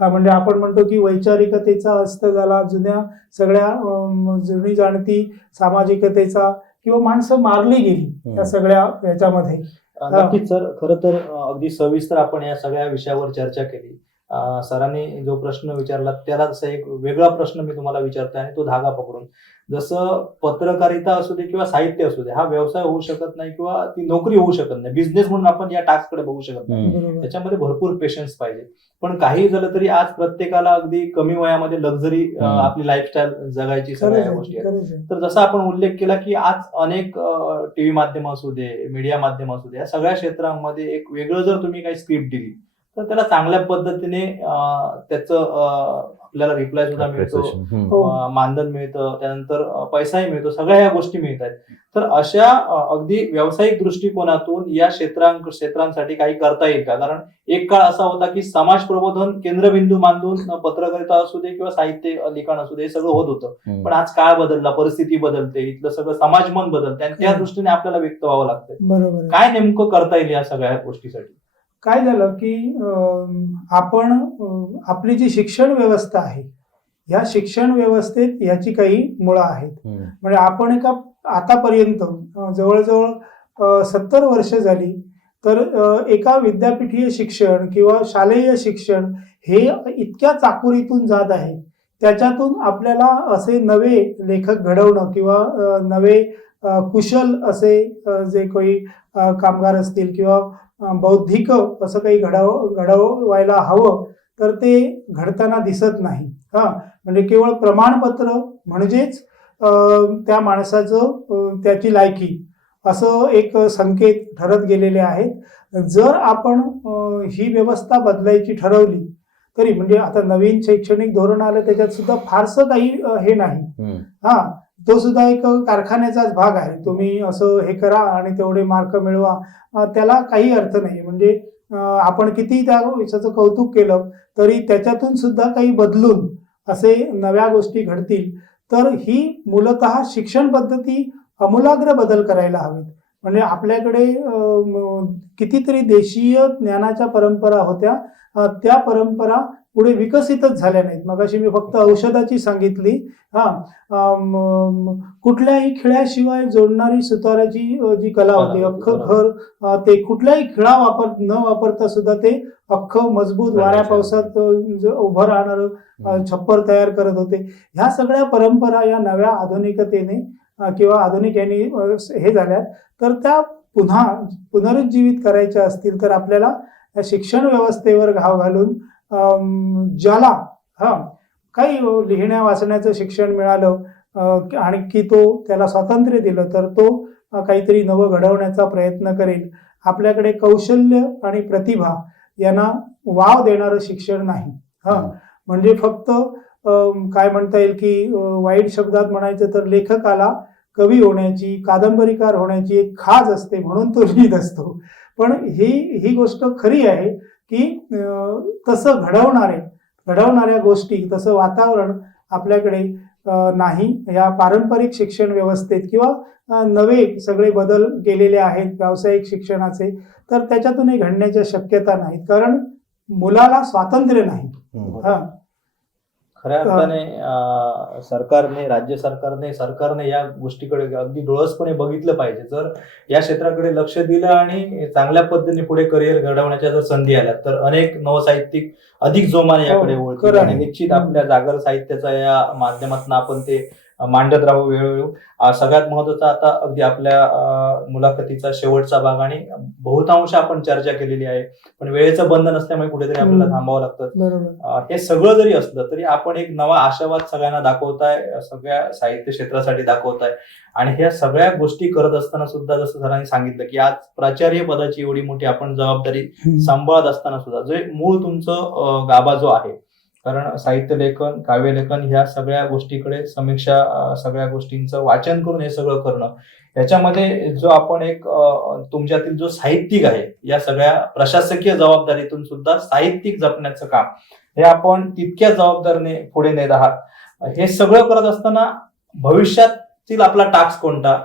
म्हणजे आपण म्हणतो की वैचारिकतेचा अस्त झाला, जुन्या सगळ्या जुनी जाणती सामाजिकतेचा, किंवा माणसं मारली गेली या सगळ्या याच्यामध्ये. नक्कीच सर, खरं तर अगदी सविस्तर आपण या सगळ्या विषयावर चर्चा केली. सरांनी जो प्रश्न विचारला त्याला तसा एक वेगळा प्रश्न मी तुम्हाला विचारतोय आणि तो धागा पकडून. जसं पत्रकारिता असू दे किंवा साहित्य असू दे, हा व्यवसाय होऊ शकत नाही किंवा ती नोकरी होऊ शकत नाही, बिझनेस म्हणून आपण या टास्ककडे बघू शकत नाही. बरोबर. त्याच्यामध्ये भरपूर पेशन्स पाहिजे. पण काही झालं तरी आज प्रत्येकाला अगदी कमी वयामध्ये लक्झरी आपली लाईफस्टाईल जगायची सगळ्या खरंच गोष्टी आहे, आहेत. खरंच आहे. तर जसा आपण उल्लेख केला की आज अनेक टीव्ही माध्यम असू दे, मीडिया माध्यम असू दे, या सगळ्या क्षेत्रामध्ये एक वेगळं जर तुम्ही काही स्क्रिप्ट दिली तर त्याला चांगल्या पद्धतीने त्याचं आपल्याला रिप्लाय सुद्धा मिळतो, हो. मानधन मिळतं, त्यानंतर पैसाही मिळतो, सगळ्या ह्या गोष्टी मिळत आहेत. तर अशा अगदी व्यावसायिक दृष्टिकोनातून या क्षेत्रांसाठी काही करता येईल का? कारण एक काळ असा होता की समाज प्रबोधन केंद्रबिंदू मानून पत्रकारिता असू दे किंवा साहित्य लिखाण असू दे हे सगळं होत होतं. पण आज काळ बदलला, परिस्थिती बदलते, इथलं सगळं समाजमन बदलते आणि त्या दृष्टीने आपल्याला व्यक्त व्हावं लागतं. बरोबर आहे. काय नेमकं करता येईल या सगळ्या गोष्टीसाठी? काय झालं की आपण आपली जी शिक्षण व्यवस्था आहे, या शिक्षण व्यवस्थेत याची काही मुळं आहेत. म्हणजे आपण आतापर्यंत जवळजवळ 70 वर्ष झाली तर एका विद्यापीठीय शिक्षण किंवा शालेय शिक्षण हे इतक्या चाकोरीतून जात आहे, त्याच्यातून आपल्याला असे नवे लेखक घडवणं किंवा नवे कुशल असे जे काही कामगार असतील किंवा बौद्धिक असं काही घडवायला हवं तर ते घडताना दिसत नाही. म्हणजे केवळ प्रमाणपत्र म्हणजेच त्या माणसाचं त्याची लायकी असं एक संकेत ठरत गेलेले आहेत. जर आपण ही व्यवस्था बदलायची ठरवली तरी म्हणजे आता नवीन शैक्षणिक धोरण आलं त्याच्यात सुद्धा फारसं काही हे नाही. तो सुद्धा एक कारखान्याचाच भाग आहे. तुम्ही असं हे करा आणि तेवढे मार्क मिळवा, त्याला काही अर्थ नाही. म्हणजे आपण किती त्या विषयाचं कौतुक केलं तरी त्याच्यातून सुद्धा काही बदलून असे नव्या गोष्टी घडतील. तर ही मूलतः शिक्षण पद्धती आमूलाग्र बदल करायला हवेत. म्हणजे आपल्याकडे कितीतरी देशीय ज्ञानाच्या परंपरा होत्या, त्या परंपरा पुढे विकसितच झाल्या नाहीत. मगाशी मी फक्त औषधाची सांगितली. कुठल्याही खिळ्याशिवाय जोडणारी सुताराची जी कला होती, अख्खं घर ते कुठल्याही खिळा न वापरता सुद्धा ते अख्खं मजबूत वाऱ्या पावसात उभं राहणारं छप्पर तयार करत होते. ह्या सगळ्या परंपरा या नव्या आधुनिकतेने किंवा आधुनिक यांनी हे झाल्यात, तर त्या पुन्हा पुनरुज्जीवित करायच्या असतील तर आपल्याला शिक्षण व्यवस्थेवर घाव घालून ज्याला काही लिहिण्या वाचण्याचं शिक्षण मिळालं आणि की त्याला स्वातंत्र्य दिलं तर तो काहीतरी नवं घडवण्याचा प्रयत्न करेल. आपल्याकडे कौशल्य आणि प्रतिभा यांना वाव देणारं शिक्षण नाही. म्हणजे फक्त काय म्हणता येईल की वाईट शब्दात म्हणायचं तर लेखकाला कवी होण्याची, कादंबरीकार होण्याची एक खाज असते म्हणून तो लिहित असतो. पण ही गोष्ट खरी आहे की तसं घडवणाऱ्या गोष्टी, तसं वातावरण आपल्याकडे नाही. या पारंपरिक शिक्षण व्यवस्थेत किंवा नवे सगळे बदल केलेले आहेत व्यावसायिक शिक्षणाचे, तर त्याच्यातूनही घडण्याच्या शक्यता नाहीत, कारण मुलाला स्वातंत्र्य नाही. खऱ्या अर्थाने राज्य सरकारने या गोष्टीकडे अगदी डोळसपणे बघितलं पाहिजे. जर या क्षेत्राकडे लक्ष दिलं आणि चांगल्या पद्धतीने पुढे करिअर घडवण्याच्या जर संधी आल्या तर अनेक नवसाहित्यिक अधिक जोमाने याकडे वळतील आणि निश्चित आपल्या जागर साहित्याचा या माध्यमातून आपण ते मांडत राहू वेळोवेळी. सगळ्यात महत्वाचा आता अगदी आपल्या मुलाखतीचा शेवटचा भाग आणि बहुतांश आपण चर्चा केलेली आहे, पण वेळेचं बंधन असल्यामुळे कुठेतरी आपल्याला थांबावं लागतं. हे सगळं जरी असलं तरी आपण एक नवा आशावाद सगळ्यांना दाखवताय, सगळ्या साहित्य क्षेत्रासाठी दाखवताय. आणि ह्या सगळ्या गोष्टी करत असताना सुद्धा जसं सरांनी सांगितलं की आज प्राचार्य पदाची एवढी मोठी आपण जबाबदारी सांभाळत असताना सुद्धा जे मूळ तुमचं गाभा जो आहे, कारण साहित्य लेखन, काव्यलेखन ह्या सगळ्या गोष्टीकडे समीक्षा, सगळ्या गोष्टींचं वाचन करून हे सगळं करणं, याच्यामध्ये जो आपण एक तुमच्यातील जो साहित्यिक आहे, या सगळ्या प्रशासकीय जबाबदारीतून सुद्धा साहित्यिक जपण्याचं काम हे आपण तितक्या जबाबदारीने पुढे नेत आहात. हे सगळं करत असताना भविष्यातील आपला टास्क कोणता,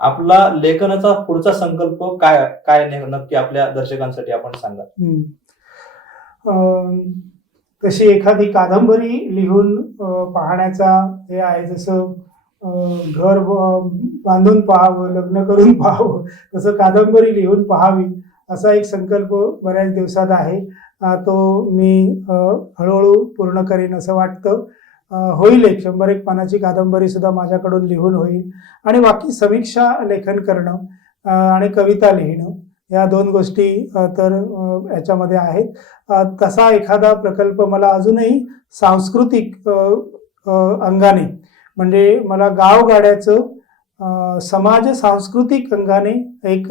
आपला लेखनाचा पुढचा संकल्प काय नक्की आपल्या दर्शकांसाठी आपण सांगा. तशी एखादी कादंबरी लिहून पाहण्याचा हे आहे, जसं घर बांधून पाहावं, लग्न करून पाहावं, तसं कादंबरी लिहून पाहावी असा एक संकल्प बऱ्याच दिवसात आहे. तो मी हळूहळू पूर्ण करीन असं वाटतं. होईल एक 100-1 पानाची कादंबरी सुद्धा माझ्याकडून लिहून होईल. आणि बाकी समीक्षा लेखन करणं आणि कविता लिहिणं या 2 गोष्टी तर याच्यामध्ये आहेत. तसा एखादा प्रकल्प मला अजूनही सांस्कृतिक अंगाने म्हणजे मला गावगाड्याचं समाज सांस्कृतिक अंगाने एक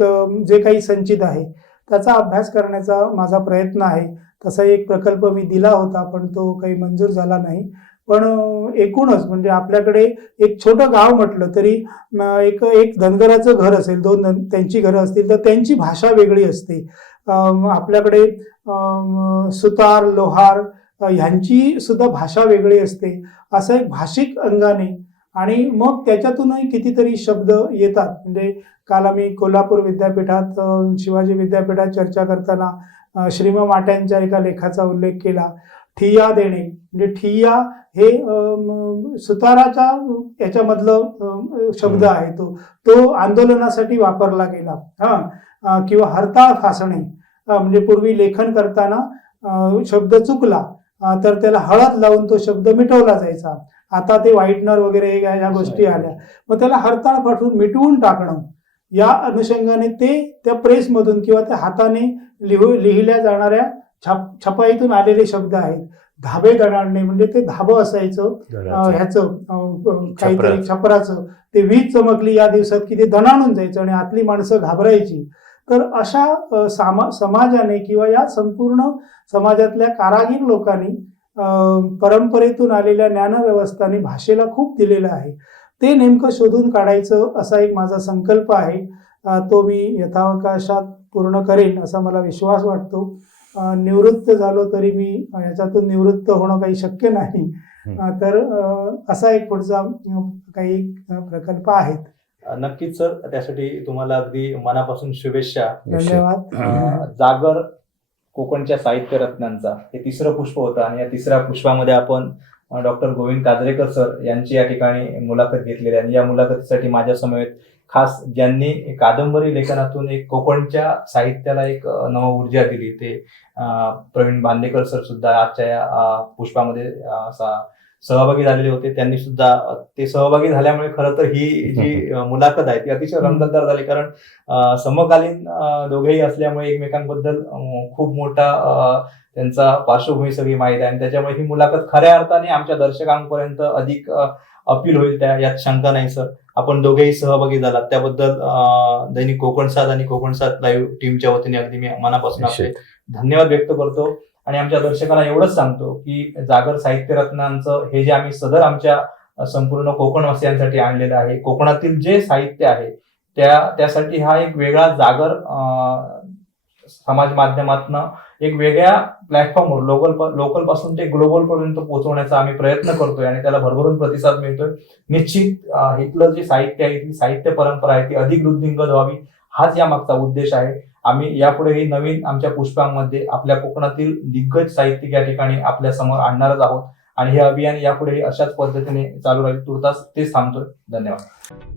जे काही संचित आहे त्याचा अभ्यास करण्याचा माझा प्रयत्न आहे. तसा एक प्रकल्प मी दिला होता पण तो काही मंजूर झाला नाही. पण एकूणच म्हणजे आपल्याकडे एक छोटं गाव म्हटलं तरी एक धनगराचं घर असेल, 2 त्यांची घरं असतील तर त्यांची भाषा वेगळी असते. आपल्याकडे सुतार, लोहार ह्यांची सुद्धा भाषा वेगळी असते. असं एक भाषिक अंगाने आणि मग त्याच्यातूनही कितीतरी शब्द येतात. म्हणजे काल आम्ही कोल्हापूर विद्यापीठात शिवाजी विद्यापीठात चर्चा करताना श्रीम माट्यांच्या एका लेखाचा उल्लेख केला. ठिय्या देणे म्हणजे ठिय्या हे सुताराच्या याच्यामधलं शब्द आहे. तो आंदोलनासाठी वापरला गेला. किंवा हरताळ फासणे म्हणजे पूर्वी लेखन करताना शब्द चुकला तर त्याला हळद लावून तो शब्द मिटवला जायचा. आता ते व्हाईटनर वगैरे या गोष्टी आल्या. मग त्याला हरताळ फाटून मिटवून टाकणं या अनुषंगाने ते त्या प्रेसमधून किंवा त्या हाताने लिहिल्या जाणाऱ्या छपाईतून आलेले शब्द आहेत. धाबे दणाणणे म्हणजे ते धाबं असायचं ह्याचं काहीतरी छपराचं. ते वीज चमकली या दिवसात की ते दणाणून जायचं आणि आतली माणसं घाबरायची. तर अशा समाजाने किंवा या संपूर्ण समाजातल्या कारागीर लोकांनी परंपरेतून आलेल्या ज्ञानव्यवस्थांनी भाषेला खूप दिलेलं आहे. ते नेमकं शोधून काढायचं असा एक माझा संकल्प आहे. तो मी यथावकाशात पूर्ण करेन असा मला विश्वास वाटतो. निवृत्त झालो तरी मी याच्यातून निवृत्त होणं काही शक्य नाही. तर असा एक पुढचा काही प्रकल्प आहेत. नक्कीच सर, त्यासाठी तुम्हाला अगदी मनापासून शुभेच्छा. धन्यवाद. जागर कोकणच्या साहित्य रत्नांचा हे 3रं पुष्प होतं आणि या 3ऱ्या पुष्पामध्ये आपण डॉक्टर गोविंद काजरेकर सर यांची या ठिकाणी मुलाखत घेतलेली आहे. आणि या मुलाखतीसाठी माझ्या समवेत खास ज्यांनी कादंबरी लेखनातून एक कोकणच्या साहित्याला एक नव ऊर्जा दिली ते प्रवीण बांदेकर सर सुद्धा आजच्या या पुष्पामध्ये सहभागी झालेले होते. त्यांनी सुद्धा ते सहभागी झाल्यामुळे खरं तर ही जी मुलाखत आहे ती अतिशय रंगतदार झाली. कारण समकालीन दोघेही असल्यामुळे एकमेकांबद्दल खूप मोठा त्यांचा पार्श्वभूमी सगळी माहीत आहे आणि त्याच्यामुळे ही मुलाखत खऱ्या अर्थाने आमच्या दर्शकांपर्यंत अधिक अपील होईल यात शंका नाही सर. आपण दोघेही सहभागी झालात त्याबद्दल दैनिक कोकणसाद आणि कोकणसाद लाईव्ह टीमच्या वतीने अगदी मी मनापासून आपले धन्यवाद व्यक्त करतो. आणि आमच्या दर्शकांना एवढंच सांगतो की जागर साहित्य रत्नांचं हे जे आम्ही सदर आमच्या संपूर्ण कोकणवासियांसाठी आणलेलं आहे, कोकणातील जे साहित्य आहे त्यासाठी हा एक वेगळा जागर समाज माध्यमातनं एक वेगळ्या प्लॅटफॉर्मवर लोकल पासून ते ग्लोबल पर्यंत पोहोचवण्याचा आम्ही प्रयत्न करतोय आणि त्याला भरभरून प्रतिसाद मिळतोय. निश्चित इथलं जे साहित्य आहे, ती साहित्य परंपरा आहे ती अधिक वृद्धिंगत व्हावी हाच या मागचा उद्देश आहे. आम्ही यापुढेही नवीन आमच्या पुष्पांमध्ये आपल्या कोकणातील दिग्गज साहित्यिक या ठिकाणी आपल्या समोर आणणारच आहोत आणि हे अभियान यापुढेही अशाच पद्धतीने चालू राहील. तुर्तास तेच थांबतोय. धन्यवाद.